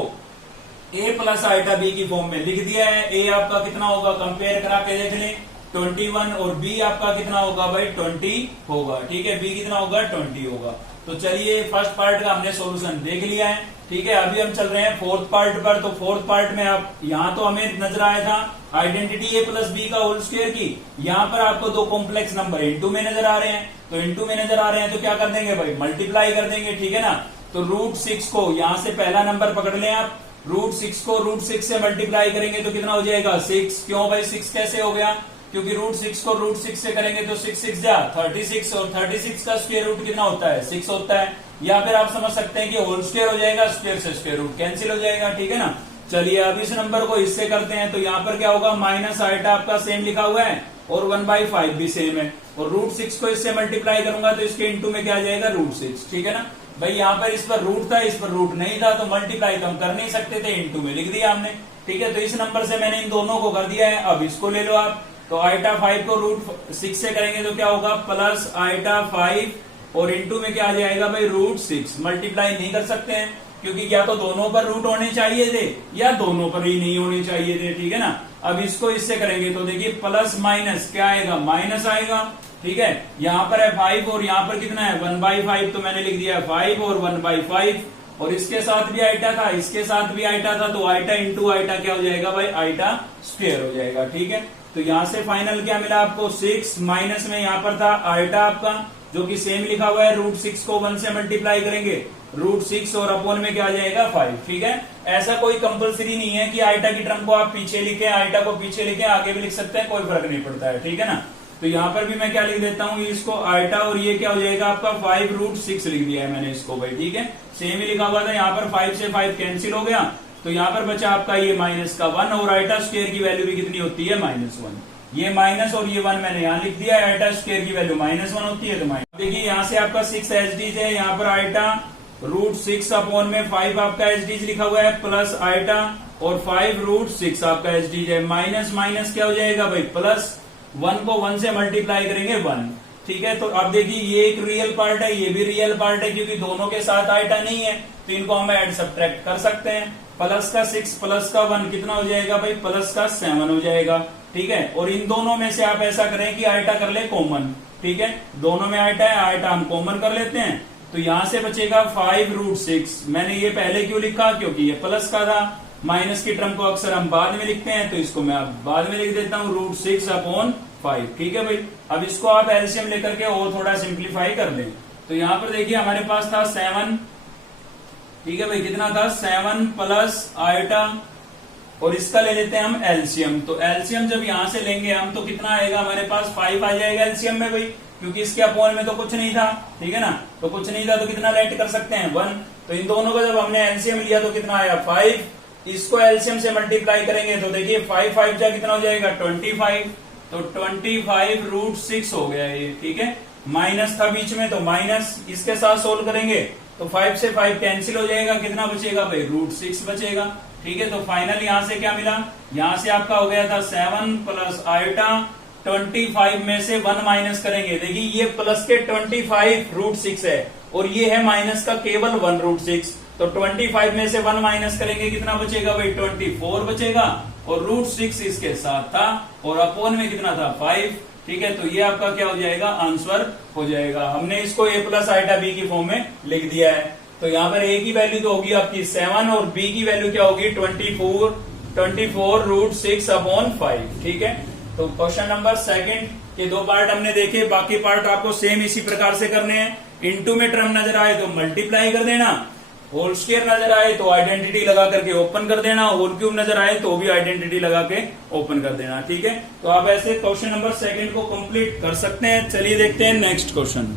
a प्लस आइटा b की फॉर्म में लिख दिया है। a आपका कितना होगा, कंपेयर करा के देख लें 21, और b आपका कितना होगा भाई 20 होगा, ठीक है। b कितना होगा 20 होगा। तो चलिए फर्स्ट पार्ट का हमने सॉल्यूशन देख लिया है, ठीक है। अभी हम चल रहे हैं फोर्थ पार्ट पर। तो फोर्थ पार्ट में आप यहाँ तो हमें नजर आया था आइडेंटिटी a प्लस बी का होल स्क्वायर की, यहाँ पर आपको दो कॉम्प्लेक्स नंबर इनटू में नजर आ रहे हैं। तो इनटू में नजर आ रहे हैं तो क्या कर देंगे भाई, मल्टीप्लाई कर देंगे, ठीक है ना। तो √6 को यहाँ से पहला नंबर पकड़ लें आप, √6 को √6 से मल्टीप्लाई करेंगे तो कितना हो जाएगा 6। क्यों भाई 6 कैसे हो गया, क्योंकि √6 को √6 से करेंगे तो 6 6 जा 36, और 36 का स्क्वायर रूट कितना होता है 6 होता है। या फिर आप समझ सकते हैं कि होल स्क्वायर हो जाएगा, स्क्वायर से स्क्वायर रूट कैंसिल हो जाएगा, ठीक है ना। चलिए अब इस नंबर को इससे करते हैं तो यहाँ पर क्या होगा, माइनस आइटा आपका सेम लिखा हुआ है और 1/5 भी सेम है, और √6 को इससे मल्टीप्लाई करूंगा तो इसके इंटू में क्या आ जाएगा √6, ठीक है ना। भाई यहाँ पर इस पर रूट था, इस पर रूट नहीं था, तो मल्टीप्लाई तो हम कर नहीं सकते थे, इंटू में लिख दिया हमने, ठीक है। तो इस नंबर से मैंने इन दोनों को कर दिया है। अब इसको ले लो आप, तो आइटा 5 को √6 से करेंगे तो क्या होगा प्लस आइटा 5, और इंटू में क्या आ जाएगा भाई √6। मल्टीप्लाई नहीं कर सकते हैं क्योंकि या तो दोनों पर रूट होने चाहिए थे या दोनों पर ही नहीं होने चाहिए थे, ठीक है ना। अब इसको इससे करेंगे तो देखिए प्लस माइनस क्या आएगा, माइनस आएगा, ठीक है। यहाँ पर है 5 और यहाँ पर कितना है 1/5, तो मैंने लिख दिया 5 और 1/5, और इसके साथ भी आइटा था, इसके साथ भी आइटा था, तो आइटा इंटू आइटा क्या हो जाएगा भाई आइटा स्क्वायर हो जाएगा, ठीक है। तो यहाँ से फाइनल क्या मिला आपको 6, माइनस में यहाँ पर था आइटा आपका जो कि सेम लिखा हुआ है, √6 को 1 से मल्टीप्लाई करेंगे √6 और अपॉन में क्या आ जाएगा 5, ठीक है। ऐसा कोई कंपलसरी नहीं है कि आइटा की टर्म को आप पीछे लिखें, आइटा को पीछे लिखें, आगे भी लिख सकते हैं, कोई फर्क नहीं पड़ता है, ठीक है ना। तो यहाँ पर भी मैं क्या लिख देता हूँ, इसको आइटा और ये क्या हो जाएगा आपका 5√6 लिख दिया है मैंने इसको भाई, ठीक है। सेम ही लिखा हुआ था, यहाँ पर 5 से 5 कैंसिल हो गया, तो यहाँ पर बचा आपका ये माइनस का 1, और आइटा स्क्वायर की वैल्यू भी कितनी होती है -1। ये माइनस और ये 1 मैंने यहाँ लिख दिया है, आइटा स्क्वायर की वैल्यू -1 होती है, तो माइनस। देखिए यहाँ से आपका 6 एचडीज है, यहाँ पर आइटा √6 अपॉन में 5 आपका एचडीज लिखा हुआ है, प्लस आइटा और 5√6 आपका एचडीज है, माइनस माइनस क्या हो जाएगा भाई प्लस, 1 को 1 से मल्टीप्लाई करेंगे 1, ठीक है। तो अब देखिए ये एक रियल पार्ट है, ये भी रियल पार्ट है, क्योंकि दोनों के साथ आइटा नहीं है तो इनको हम ऐड सब्ट्रैक्ट कर सकते हैं। प्लस का 6 प्लस का 1 कितना हो जाएगा भाई, प्लस का 7 हो जाएगा, ठीक है। और इन दोनों में से आप ऐसा करें कि आइटा कर ले कॉमन, ठीक है। दोनों में आइटा है, आइटा हम कॉमन कर लेते हैं, तो यहां से बचेगा 5√6। मैंने ये पहले क्यों लिखा, क्योंकि ये प्लस का था, माइनस की टर्म को अक्सर हम बाद में लिखते हैं, तो इसको मैं बाद में लिख देता हूँ √6 अपॉन 5, ठीक है भाई। अब इसको आप एलसीएम लेकर के और थोड़ा सिंप्लीफाई कर लें, तो यहाँ पर देखिए हमारे पास था 7, ठीक है भाई, कितना था 7 प्लस आइटा, और इसका ले लेते हैं हम एलसीएम। तो एलसीएम जब यहां से लेंगे हम तो कितना आएगा हमारे पास 5 आ जाएगा एलसीएम में भाई, क्योंकि इसके अपॉन में तो कुछ नहीं था, ठीक है ना। तो कुछ नहीं था तो कितना लेट कर सकते हैं 1, तो इन दोनों का जब हमने एलसीएम लिया तो कितना आया 5, इसको एलसीएम से मल्टीप्लाई करेंगे तो देखिए 5 5 जा कितना हो जाएगा 25, तो 25√6 हो गया ये, ठीक है। माइनस था बीच में तो माइनस, इसके साथ सोल्व करेंगे तो 5 से 5 कैंसिल हो जाएगा, कितना बचेगा भाई √6 बचेगा, ठीक है। तो फाइनल यहां से क्या मिला, यहां से आपका हो गया था 7 प्लस आइटा, 25 में से 1 माइनस करेंगे, देखिए ये प्लस के 25√6 है और ये है माइनस का केवल 1√6, तो 25 में से 1 माइनस करेंगे कितना बचेगा भाई 24 बचेगा, और √6 इसके साथ था, और अपॉन में कितना था 5, ठीक है। तो ये आपका क्या हो जाएगा आंसर हो जाएगा। हमने इसको a प्लस आइटा b की फॉर्म में लिख दिया है। तो यहाँ पर ए की वैल्यू तो होगी आपकी 7 और बी की वैल्यू क्या होगी 24 रूट 6 अपॉन 5। ठीक है, तो क्वेश्चन नंबर सेकंड के दो पार्ट हमने देखे, बाकी पार्ट आपको सेम इसी प्रकार से करने हैं। इनटू में टर्म नजर आए तो मल्टीप्लाई कर देना, होल स्क्वायर नजर आए तो आइडेंटिटी लगा करके ओपन कर देना, होल क्यूब नजर आए तो भी आइडेंटिटी लगा के ओपन कर देना। ठीक है, तो आप ऐसे क्वेश्चन नंबर सेकंड को कंप्लीट कर सकते हैं। चलिए देखते हैं नेक्स्ट क्वेश्चन।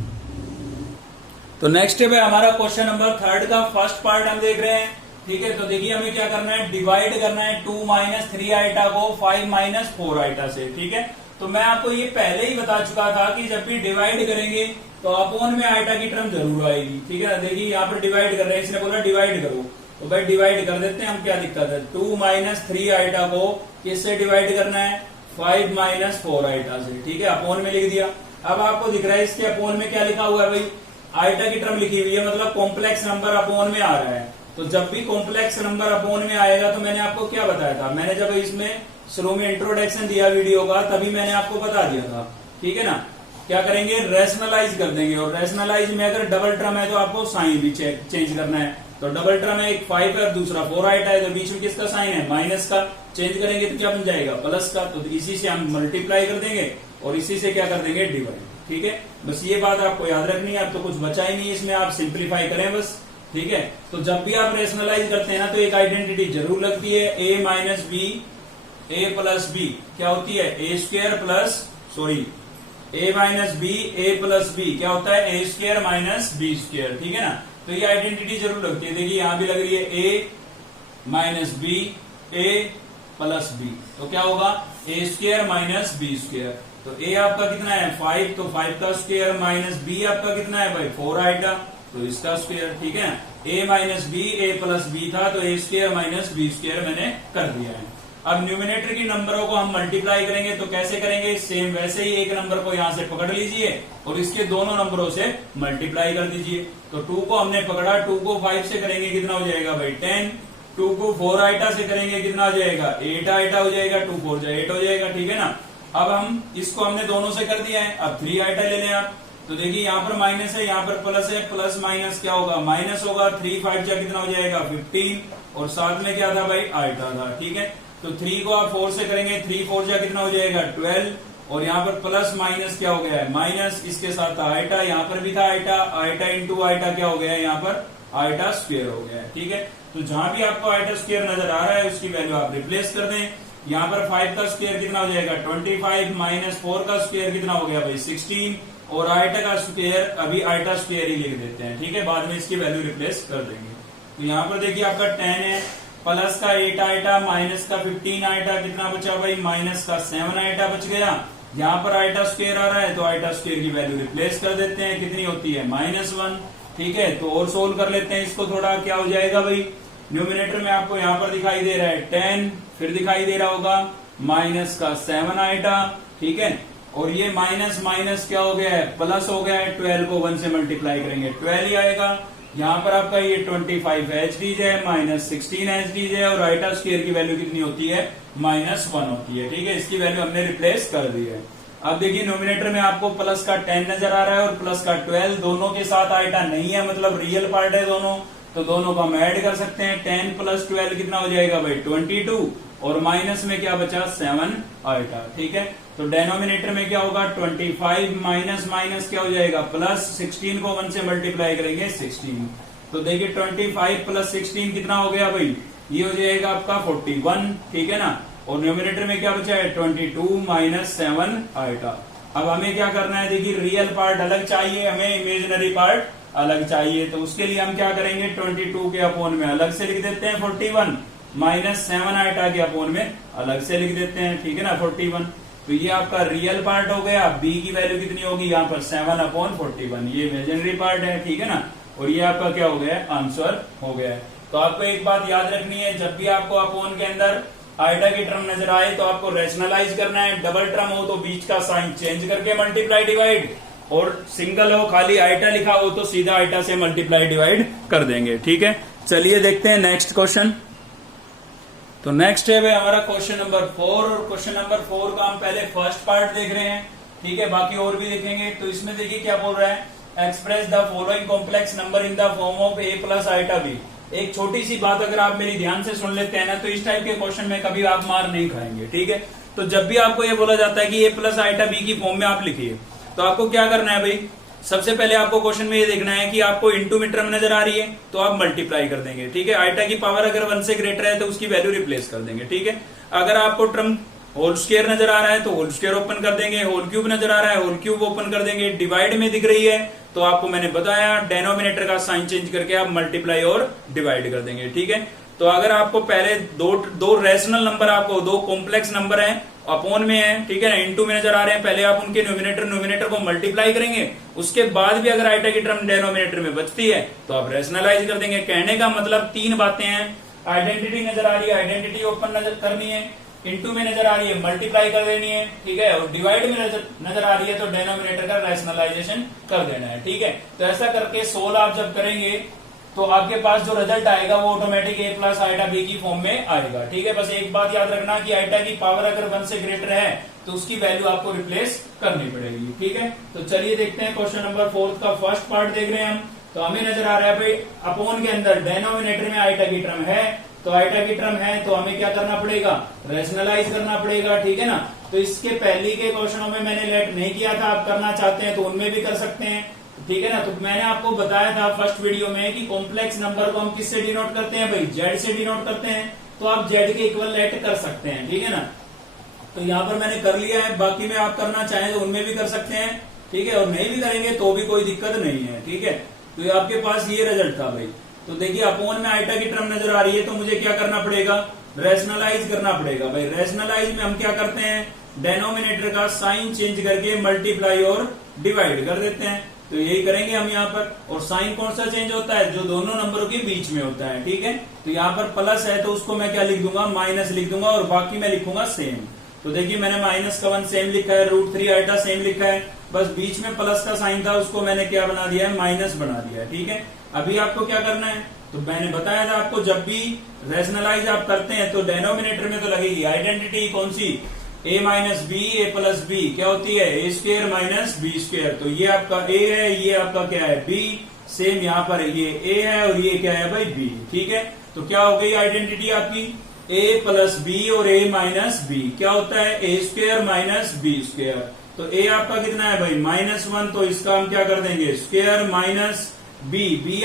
तो नेक्स्ट है भाई हमारा क्वेश्चन नंबर थर्ड का फर्स्ट पार्ट हम देख रहे हैं। ठीक है, तो देखिए हमें क्या करना है, डिवाइड करना है 2 - 3 आइटा को 5 - 4 आइटा से। ठीक है, तो मैं आपको ये पहले ही बता चुका था कि जब भी डिवाइड करेंगे तो अपोन में आइटा की टर्म जरूर आएगी। ठीक है ना, देखिए यहाँ पर डिवाइड कर रहे हैं, इसने बोला डिवाइड करो तो भाई डिवाइड कर देते हैं हम, क्या दिक्कत है। 2 - 3 आइटा को किससे डिवाइड करना है, 5 - 4 आइटा से। ठीक है, अपोन में लिख दिया। अब आपको दिख रहा है इसके अपोन में क्या लिखा हुआ है भाई, आइटा की टर्म लिखी हुई है, मतलब कॉम्प्लेक्स नंबर अपोन में आ रहा है। तो जब भी कॉम्प्लेक्स नंबर अपोन में आएगा तो मैंने आपको क्या बताया था, मैंने जब इसमें शुरू में इंट्रोडक्शन दिया वीडियो का तभी मैंने आपको बता दिया था। ठीक है ना, क्या करेंगे, रेशनलाइज कर देंगे, और रेशनलाइज में अगर डबल टर्म है तो आपको साइन भी चेंज करना है। तो डबल टर्म है, एक 5 है और दूसरा 4 आइटा है, तो बीच में किसका साइन है, माइनस का। चेंज करेंगे तो क्या बन जाएगा, प्लस का। तो इसी से हम मल्टीप्लाई कर देंगे और इसी से क्या कर देंगे, डिवाइड। ठीक है, बस ये बात आपको याद रखनी है। अब तो कुछ बचा ही नहीं इसमें, आप सिंप्लीफाई करें बस। ठीक है, तो जब भी आप रेशनलाइज करते हैं ना तो एक आइडेंटिटी जरूर लगती है, a minus B A plus B क्या होती है, A square plus A minus B A plus B क्या होता है, A square minus B square. ठीक है ना, तो ये आइडेंटिटी जरूर लगती है। देखिए यहां भी लग रही है ए minus B A plus B, तो क्या होगा, ए स्क्वायर माइनस बी स्क्वायर। तो ए आपका कितना है 5, तो 5 का स्क्वायर माइनस बी आपका कितना है भाई 4 आइटा, तो इसका स्क्वायर। ठीक है, a minus B A plus B था तो A square minus B square मैंने कर दिया है। अब न्यूमिनेटर की नंबरों को हम मल्टीप्लाई करेंगे तो कैसे करेंगे, सेम वैसे ही एक नंबर को यहां से पकड़ लीजिए और इसके दोनों नंबरों से मल्टीप्लाई कर दीजिए। तो 2 को हमने पकड़ा, 2 को 5 से करेंगे कितना हो जाएगा भाई 10, 2 को 4 आइटा से करेंगे कितना हो जाएगा 8 आइटा हो जाएगा, 2 4 जा 8 हो जाएगा। ठीक है ना, अब हम इसको हमने दोनों से कर दिया है। अब 3 आइटा ले लें आप, तो देखिए यहाँ पर माइनस है, यहाँ पर प्लस है, प्लस माइनस क्या होगा, माइनस होगा। 3 5 जा कितना हो जाएगा 15 और साथ में क्या था भाई आइटा था। ठीक है, तो 3 को आप 4 से करेंगे, 3 4 जा कितना हो जाएगा 12 और यहाँ पर प्लस माइनस क्या हो गया है माइनस, इसके साथ था आइटा, यहाँ पर भी था आइटा, आइटा इंटू आइटा क्या हो गया है, यहाँ पर आइटा स्क्वायर हो गया है। ठीक है, तो जहां भी आपको आइटा स्क्वायर नजर आ रहा है उसकी वैल्यू आप रिप्लेस कर दें। यहाँ पर 5 का स्क्वायर कितना हो जाएगा 25 माइनस 4 का स्क्वायर कितना हो गया भाई 16 और आइटा का स्क्वायर अभी आइटा स्क्वायर ही लिख देते हैं। ठीक है, बाद में इसकी वैल्यू रिप्लेस कर देंगे। तो यहाँ पर देखिए आपका 10 है, प्लस का 8 आइटा माइनस का 15 आइटा कितना बचा भाई माइनस का 7 आइटा बच गया। यहाँ पर आइटा स्क्वायर आ रहा है तो आइटा स्क्वायर की वैल्यू रिप्लेस कर देते हैं, कितनी होती है -1। ठीक है, तो और सोल्व कर लेते हैं इसको थोड़ा, क्या हो जाएगा भाई, न्यूमिनेटर में आपको यहाँ पर दिखाई दे रहा है 10, फिर दिखाई दे रहा होगा माइनस का 7 आइटा। ठीक है, और ये माइनस माइनस क्या हो गया है प्लस हो गया है, 12 को 1 से मल्टीप्लाई करेंगे 12 ही आएगा। यहाँ पर आपका ये 25 एचडीज है माइनस 16 एचडीज है और आइटा स्क्वायर की वैल्यू कितनी होती है -1 होती है। ठीक है, इसकी वैल्यू हमने रिप्लेस कर दी है। अब देखिए नोमिनेटर में आपको प्लस का 10 नजर आ रहा है और प्लस का 12, दोनों के साथ आइटा नहीं है, मतलब रियल पार्ट है दोनों, तो दोनों को हम ऐड कर सकते हैं। 10 प्लस 12 कितना हो जाएगा भाई 22 और माइनस में क्या बचा 7 आइटा। ठीक है, तो डेनोमिनेटर में क्या होगा 25 माइनस माइनस क्या हो जाएगा प्लस, 16 को 1 से मल्टीप्लाई करेंगे 16, तो देखिए 25 प्लस 16 कितना हो गया भाई, ये हो जाएगा आपका 41। ठीक है ना, और न्यूमिनेटर में क्या बचा है 22 माइनस 7 आइटा। अब हमें क्या करना है, देखिए रियल पार्ट अलग चाहिए हमें, इमेजिनरी पार्ट अलग चाहिए, तो उसके लिए हम क्या करेंगे 22 के अपोन में अलग से लिख देते हैं 41 माइनस 7 आइटा के अपोन में अलग से लिख देते हैं। ठीक है ना, 41, तो ये आपका रियल पार्ट हो गया। बी की वैल्यू कितनी होगी यहाँ पर 7/41, ये इमेजिनरी पार्ट है। ठीक है ना, और ये आपका क्या हो गया आंसर हो गया है। तो आपको एक बात याद रखनी है, जब भी आपको अपोन के अंदर आइटा की टर्म नजर आए तो आपको रेशनलाइज करना है। डबल टर्म हो तो बीच का साइन चेंज करके मल्टीप्लाई डिवाइड, और सिंगल हो खाली आइटा लिखा हो तो सीधा आइटा से मल्टीप्लाई डिवाइड कर देंगे। ठीक है, चलिए देखते हैं नेक्स्ट क्वेश्चन। तो नेक्स्ट है हमारा क्वेश्चन नंबर 4, और क्वेश्चन नंबर 4 का हम पहले फर्स्ट पार्ट देख रहे हैं। ठीक है, बाकी और भी देखेंगे। तो इसमें देखिए क्या बोल रहा है, express the following complex number in the form of a plus iota b। एक छोटी सी बात अगर आप मेरी ध्यान से सुन लेते हैं ना, तो इस टाइप के क्वेश्चन में कभी आप मार नहीं खाएंगे, ठीक है। तो जब भी आपको ये बोला जाता है कि a प्लस आइटा b की फॉर्म में आप लिखिए, तो आपको क्या करना है भाई, सबसे पहले आपको क्वेश्चन में ये देखना है कि आपको इनटू में टर्म नजर आ रही है तो आप मल्टीप्लाई कर देंगे, ठीक है। आइटा की पावर अगर 1 से ग्रेटर है तो उसकी वैल्यू रिप्लेस कर देंगे, ठीक है। अगर आपको टर्म होल स्क्वायर नजर आ रहा है तो होल स्क्वायर ओपन कर देंगे, होल क्यूब नजर आ रहा है होल क्यूब ओपन कर देंगे, डिवाइड में दिख रही है तो आपको मैंने बताया डेनोमिनेटर का साइन चेंज करके आप मल्टीप्लाई और डिवाइड कर देंगे, ठीक है। तो अगर आपको पहले दो रैशनल नंबर, आपको दो कॉम्प्लेक्स नंबर है अपॉन में है, ठीक है ना, इनटू में नजर आ रहे हैं, पहले आप उनके न्यूमिनेटर को मल्टीप्लाई करेंगे, उसके बाद भी अगर आइटा की टर्म डेनोमिनेटर में बचती है तो आप रैशनलाइज कर देंगे। कहने का मतलब 3 बातें हैं, आइडेंटिटी नजर आ रही है, आइडेंटिटी ओपन नजर करनी है, इनटू में नजर आ रही है मल्टीप्लाई कर देनी है, ठीक है, और डिवाइड में नजर आ रही है तो डेनोमिनेटर का रैशनलाइजेशन कर देना है, ठीक है। तो ऐसा करके सोल्व आप जब करेंगे तो आपके पास जो रिजल्ट आएगा वो automatic a plus iota b की फॉर्म में आएगा, ठीक है। बस एक बात याद रखना कि आइटा की पावर अगर 1 से ग्रेटर है तो उसकी वैल्यू आपको रिप्लेस करनी पड़ेगी, ठीक है। तो चलिए देखते हैं क्वेश्चन नंबर 4 का फर्स्ट पार्ट देख रहे हैं हम। तो हमें नजर आ रहा है भाई अपॉन के अंदर डेनोमिनेटर में आइटा की टर्म है, तो आइटा की टर्म है तो हमें क्या करना पड़ेगा, रैशनलाइज करना पड़ेगा, ठीक है ना। तो इसके पहले के क्वेश्चनों में मैंने लेट नहीं किया था, आप करना चाहते हैं तो उनमें भी कर सकते हैं, ठीक है ना। तो मैंने आपको बताया था फर्स्ट वीडियो में कि कॉम्प्लेक्स नंबर को हम किससे डिनोट करते हैं भाई, जेड से डिनोट करते हैं, तो आप जेड के इक्वल लेट कर सकते हैं, ठीक है ना। तो यहाँ पर मैंने कर लिया है, बाकी में आप करना चाहें तो उनमें भी कर सकते हैं, ठीक है, और नहीं भी करेंगे तो भी कोई दिक्कत नहीं है, ठीक है। तो ये आपके पास ये रिजल्ट था भाई। तो देखिए अपॉन में आइटा की टर्म नजर आ रही है तो मुझे क्या करना पड़ेगा, रैशनलाइज करना पड़ेगा भाई। रैशनलाइज में हम क्या करते हैं, डेनोमिनेटर का साइन चेंज करके मल्टीप्लाई और डिवाइड कर देते हैं, तो यही करेंगे हम यहाँ पर। और साइन कौन सा चेंज होता है, जो दोनों नंबरों के बीच में होता है, ठीक है। तो यहाँ पर प्लस है तो उसको मैं क्या लिख दूंगा, माइनस लिख दूंगा, और बाकी मैं लिखूंगा सेम। तो देखिए मैंने माइनस का 1 सेम लिखा है, √3 आइटा सेम लिखा है, बस बीच में प्लस का साइन था उसको मैंने क्या बना दिया है, माइनस बना दिया है, ठीक है। अभी आपको क्या करना है, तो मैंने बताया था आपको जब भी रैशनलाइज आप करते हैं तो डेनोमिनेटर में तो लगेगी आइडेंटिटी कौन सी, a minus B, A plus B क्या होती है, A square minus B square. तो ये आपका a है, ये आपका क्या है b, सेम यहाँ पर ये a है और ये क्या है भाई b, ठीक है। तो क्या हो गई आइडेंटिटी आपकी, a प्लस बी और a माइनस बी क्या होता है, A square minus B square. तो a आपका कितना है भाई -1, तो इसका हम क्या कर देंगे स्क्वायर माइनस b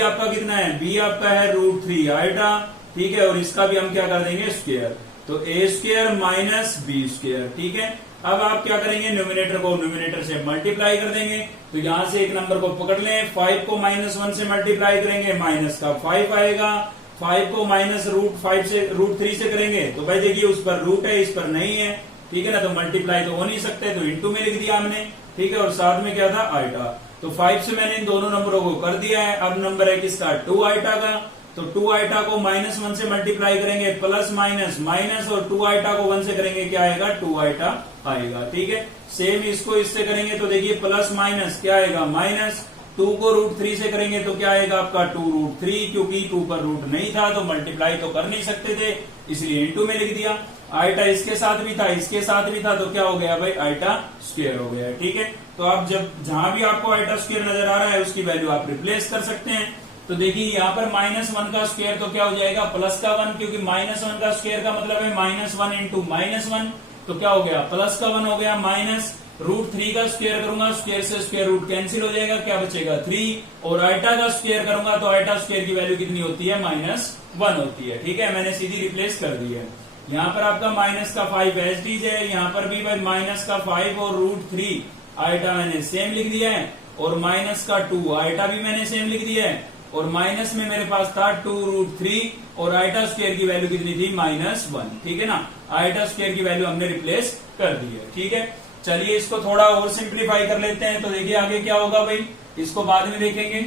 आपका कितना है, b आपका है √3 आइटा, ठीक है, और इसका भी हम क्या कर देंगे स्क्वायर, तो A square minus B square, ठीक है। अब आप क्या करेंगे, न्यूमिनेटर को न्यूमिनेटर से मल्टीप्लाई कर देंगे, तो यहां से एक नंबर को पकड़ लें, 5 को -1 से मल्टीप्लाई करेंगे, माइनस का 5 आएगा, 5 को माइनस √5 से √3 से करेंगे तो भाई देखिए उस पर रूट है, इस पर नहीं है, ठीक है ना, तो मल्टीप्लाई तो हो नहीं सकते, तो इंटू में लिख दिया हमने, ठीक है, और साथ में क्या था आइटा। तो 5 से मैंने इन दोनों नंबरों को कर दिया है। अब नंबर है किसका, 2 आइटा का, तो 2 आइटा को -1 से मल्टीप्लाई करेंगे, प्लस माइनस माइनस, और 2 आइटा को 1 से करेंगे क्या आएगा, 2 आइटा आएगा, ठीक है। सेम इसको इससे करेंगे तो देखिए प्लस माइनस क्या आएगा माइनस, 2 को √3 से करेंगे तो क्या आएगा आपका 2√3, क्योंकि 2 पर रूट नहीं था तो मल्टीप्लाई तो कर नहीं सकते थे, इसलिए इंटू में लिख दिया। आइटा इसके साथ भी था, इसके साथ भी था, तो क्या हो गया भाई आइटा स्क्वायर हो गया, ठीक है। तो आप जब जहां भी आपको आइटा स्क्वायर नजर आ रहा है उसकी वैल्यू आप रिप्लेस कर सकते हैं। तो देखिए यहाँ पर -1 का स्क्वायर तो क्या हो जाएगा प्लस का 1, क्योंकि -1 का स्क्वायर का मतलब है -1 इंटू -1, तो क्या हो गया प्लस का 1 हो गया, माइनस √3 का स्क्वायर करूंगा, स्क्वायर से स्क्वायर रूट कैंसिल हो जाएगा, क्या बचेगा 3, और आइटा का स्क्वायर करूंगा तो आइटा स्क्वायर की वैल्यू कितनी होती है -1 होती है, ठीक है। मैंने सीधी रिप्लेस कर दी है। यहाँ पर आपका माइनस का 5 एसडीज है, यहाँ पर भी भाई माइनस का 5 और √3 आइटा मैंने सेम लिख दिया है, और माइनस का 2 आइटा भी मैंने सेम लिख दिया है, और माइनस में मेरे पास था 2√3, और आइटा स्क्वायर की वैल्यू कितनी थी -1, ठीक है ना। आइटा स्क्वायर की वैल्यू हमने रिप्लेस कर दी है, ठीक है। चलिए इसको थोड़ा और सिंप्लीफाई कर लेते हैं। तो देखिए आगे क्या होगा भाई, इसको बाद में देखेंगे।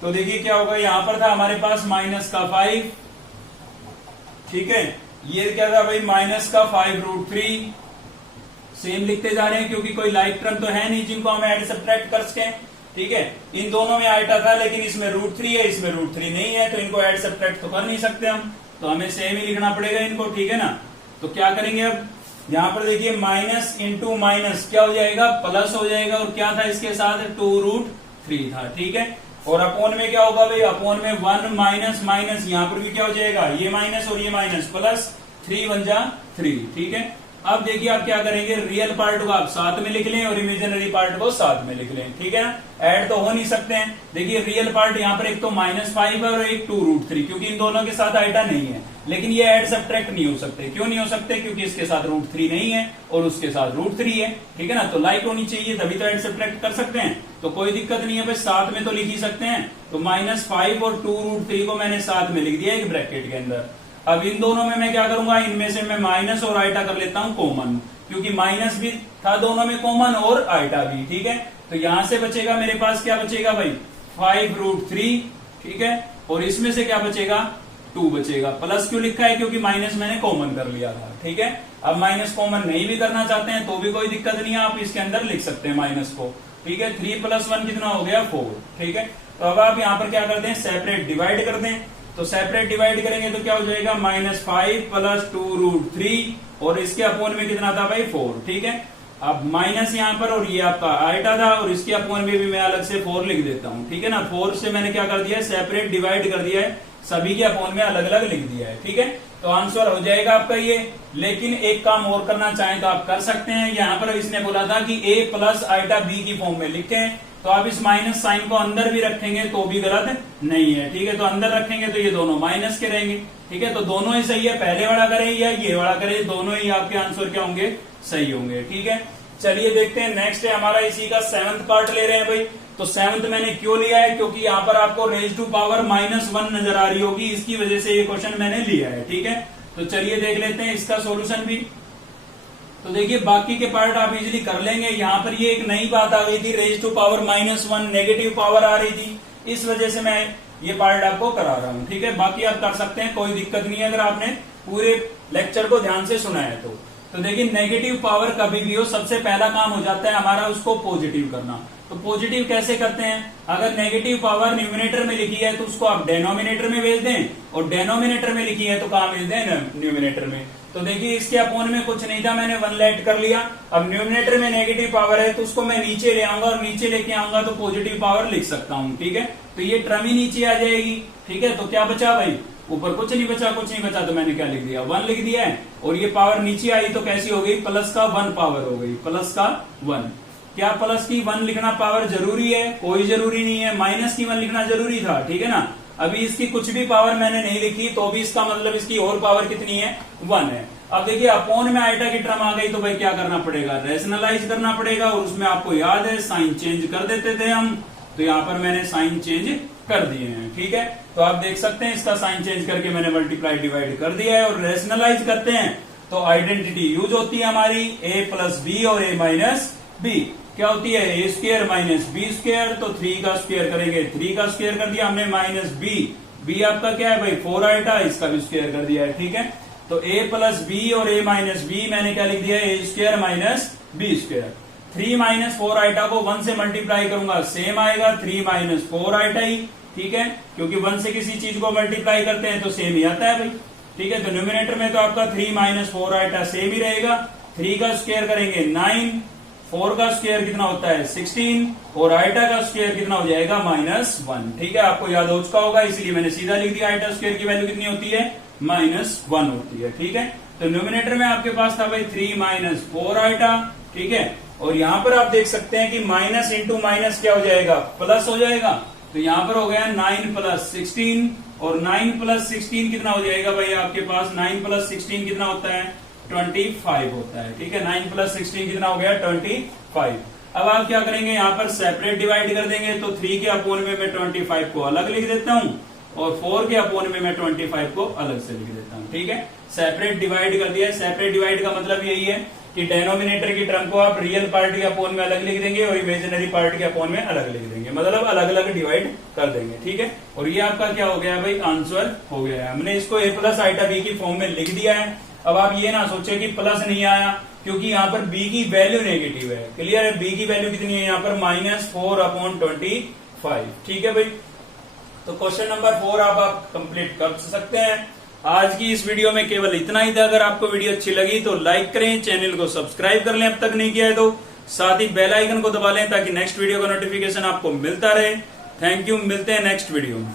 तो देखिए क्या होगा, यहां पर था हमारे पास माइनस का 5, ठीक है, ये क्या था भाई -5√3, सेम लिखते जा रहे हैं क्योंकि कोई लाइक टर्म तो है नहीं जिनको हम ऐड सब्ट्रैक्ट कर सकें, ठीक है। इन दोनों में आइटा था लेकिन इसमें √3 है, इसमें √3 नहीं है, तो इनको ऐड सब्ट्रैक्ट तो कर नहीं सकते हम, तो हमें सेम ही लिखना पड़ेगा इनको, ठीक है ना। तो क्या करेंगे अब, यहां पर देखिए माइनस इंटू माइनस क्या हो जाएगा, प्लस हो जाएगा, और क्या था इसके साथ 2√5 3 था, ठीक है। और अपोन में क्या होगा भाई, अपोन में 1 माइनस माइनस, यहां पर भी क्या हो जाएगा, ये माइनस और ये माइनस, प्लस 3 1 जा 3, ठीक है। अब देखिए आप क्या करेंगे, रियल पार्ट को आप साथ में लिख लें और इमेजिनरी पार्ट को साथ में लिख लें, ठीक है ना। ऐड तो हो नहीं सकते हैं। देखिए रियल पार्ट यहाँ पर एक तो -5 है और एक 2√3, क्योंकि इन दोनों के साथ आइटा नहीं है। लेकिन ये ऐड सब्ट्रैक्ट नहीं हो सकते। क्यों नहीं हो सकते, क्योंकि इसके साथ √3 नहीं है और उसके साथ √3 है, ठीक है ना। तो लाइक होनी चाहिए, तभी तो ऐड सब्ट्रैक्ट कर सकते हैं। तो कोई दिक्कत नहीं है भाई, साथ में तो लिख ही सकते हैं। तो -5 और 2√3 को मैंने साथ में लिख दिया एक ब्रैकेट के अंदर। अब इन दोनों में मैं क्या करूंगा, इनमें से मैं माइनस और आइटा कर लेता हूं कॉमन, क्योंकि माइनस भी था दोनों में कॉमन और आइटा भी, ठीक है। तो यहां से बचेगा मेरे पास, क्या बचेगा भाई, 5√3, ठीक है। और इसमें से क्या बचेगा, 2 बचेगा। प्लस क्यों लिखा है, क्योंकि माइनस मैंने कॉमन कर लिया था, ठीक है। अब माइनस कॉमन नहीं भी करना चाहते हैं तो भी कोई दिक्कत नहीं है, आप इसके अंदर लिख सकते हैं माइनस को, ठीक है। 3 + 1 कितना हो गया, 4, ठीक है। तो अब आप यहाँ पर क्या करते हैं, सेपरेट डिवाइड कर दें। तो सेपरेट डिवाइड करेंगे तो क्या हो जाएगा, -5 + 2√3 और इसके अपोन में कितना था भाई, 4, ठीक है। अब माइनस यहाँ पर और ये आपका आइटा था और इसके अपोन में भी मैं अलग से 4 लिख देता हूँ, ठीक है ना। 4 से मैंने क्या कर दिया है, सेपरेट डिवाइड कर दिया है, सभी के अपोन में अलग अलग लिख दिया है, ठीक है। तो आंसर हो जाएगा आपका ये। लेकिन एक काम और करना चाहें तो आप कर सकते हैं। यहाँ पर इसने बोला था कि a + आइटा b की फॉर्म में लिखें, तो आप इस माइनस साइन को अंदर भी रखेंगे तो भी गलत नहीं है, ठीक है। तो अंदर रखेंगे तो ये दोनों माइनस के रहेंगे, ठीक है। तो दोनों ही सही है, पहले वाला करें या ये वाला करें, दोनों ही आपके आंसर क्या होंगे, सही होंगे, ठीक है। चलिए देखते हैं, नेक्स्ट है हमारा इसी का 7th पार्ट ले रहे हैं भाई। तो 7th मैंने क्यों लिया है, क्योंकि यहाँ पर आपको रेज टू पावर -1 नजर आ रही होगी, इसकी वजह से ये क्वेश्चन मैंने लिया है, ठीक है। तो चलिए देख लेते हैं इसका सोल्यूशन भी। तो देखिए बाकी के पार्ट आप इजीली कर लेंगे। यहाँ पर ये एक नई बात आ गई थी, raise to power -1 negative power आ रही थी, इस वजह से मैं ये पार्ट आपको करा रहा हूँ, ठीक है। बाकी आप कर सकते हैं, कोई दिक्कत नहीं है अगर आपने पूरे लेक्चर को ध्यान से सुना है तो देखिए नेगेटिव पावर कभी भी हो, सबसे पहला काम हो जाता है हमारा उसको पॉजिटिव करना। तो पॉजिटिव कैसे करते हैं, अगर नेगेटिव पावर न्यूमिनेटर में लिखी है तो उसको आप डेनोमिनेटर में भेज दें, और डेनोमिनेटर में लिखी है तो कहां भेज दें, न्यूमिनेटर में। तो देखिए इसके अपोन में कुछ नहीं था, मैंने 1 लेट कर लिया। अब न्यूमिनेटर में नेगेटिव पावर है तो उसको मैं नीचे ले आऊंगा, और नीचे लेके आऊंगा तो पॉजिटिव पावर लिख सकता हूँ, ठीक है। तो ये टर्म ही नीचे आ जाएगी, ठीक है। तो क्या बचा भाई, ऊपर कुछ नहीं बचा, तो मैंने क्या लिख दिया, 1 लिख दिया है। और ये पावर नीचे आई तो कैसी हो गई, प्लस का 1 पावर हो गई, प्लस का 1। क्या प्लस की 1 लिखना पावर जरूरी है, कोई जरूरी नहीं है। माइनस की 1 लिखना जरूरी था, ठीक है ना। अभी इसकी कुछ भी पावर मैंने नहीं लिखी, तो भी इसका मतलब इसकी और पावर कितनी है, 1 है। अब देखिए अपोन में आइटा की टर्म आ गई तो भाई क्या करना पड़ेगा, रेशनलाइज करना पड़ेगा। और उसमें आपको याद है साइन चेंज कर देते थे हम, तो यहाँ पर मैंने साइन चेंज कर दिए हैं, ठीक है। तो आप देख सकते हैं इसका साइन चेंज करके मैंने मल्टीप्लाई डिवाइड कर दिया है। और रेशनलाइज करते हैं तो आइडेंटिटी यूज होती है हमारी, a + b और a - b क्या होती है, a² - b²। तो 3 का स्क्वायर करेंगे, 3 का स्क्वायर कर दिया हमने, -b आपका क्या है भाई, 4 आइटा, इसका भी स्क्वायर कर दिया है, ठीक है। तो a + b और a - b मैंने क्या लिख दिया, a² - b²। 3 - 4 आइटा को 1 से मल्टीप्लाई करूंगा, सेम आएगा, 3 - 4 आइटा ही, ठीक है। क्योंकि 1 से किसी चीज को मल्टीप्लाई करते हैं तो सेम ही आता है भाई, ठीक है। तो न्यूमिनेटर में तो आपका 3 - 4 आइटा सेम ही रहेगा। 3 का स्क्वायर करेंगे 9, 4 का स्क्वायर कितना होता है 16, और आइटा का स्क्वायर कितना हो जाएगा -1, ठीक है। आपको याद हो चुका होगा, इसलिए मैंने सीधा लिख दिया, आइटा स्क्वायर की वैल्यू कितनी होती है, -1 होती है, ठीक है। तो न्यूमिनेटर में आपके पास था भाई 3 - 4 आइटा, ठीक है। और यहाँ पर आप देख सकते हैं कि माइनस इंटू माइनस क्या हो जाएगा, प्लस हो जाएगा। तो यहाँ पर हो गया 9 + 16, और 9 + 16 कितना हो जाएगा भाई आपके पास, 9 + 16 कितना होता है, 25 होता है, ठीक है। 9 + 16 कितना हो गया, 25। अब आप क्या करेंगे, यहाँ पर सेपरेट डिवाइड कर देंगे। तो 3 के अपोन में मैं 25 को अलग लिख देता हूँ, और 4 के अपोन में मैं 25 को अलग से लिख देता हूँ, ठीक है। सेपरेट डिवाइड कर दिया। सेपरेट डिवाइड का मतलब यही है कि डेनोमिनेटर की टर्म को आप रियल पार्ट के अपोन में अलग लिख देंगे और इमेजिनरी पार्ट के अपोन में अलग लिख देंगे, मतलब अलग अलग डिवाइड कर देंगे, ठीक है। और ये आपका क्या हो गया भाई, आंसर हो गया है। हमने इसको a + आइटा b की फॉर्म में लिख दिया है। अब आप ये ना सोचे कि प्लस नहीं आया, क्योंकि यहाँ पर b की वैल्यू नेगेटिव है, क्लियर है। b की वैल्यू कितनी है यहाँ पर, -4/25, ठीक है भाई। तो क्वेश्चन नंबर 4 आप कंप्लीट कर सकते हैं। आज की इस वीडियो में केवल इतना ही था। अगर आपको वीडियो अच्छी लगी तो लाइक करें, चैनल को सब्सक्राइब कर लें अब तक नहीं किया है तो, साथ ही बेल आइकन को दबा लें ताकि नेक्स्ट वीडियो का नोटिफिकेशन आपको मिलता रहे। थैंक यू, मिलते हैं नेक्स्ट वीडियो में।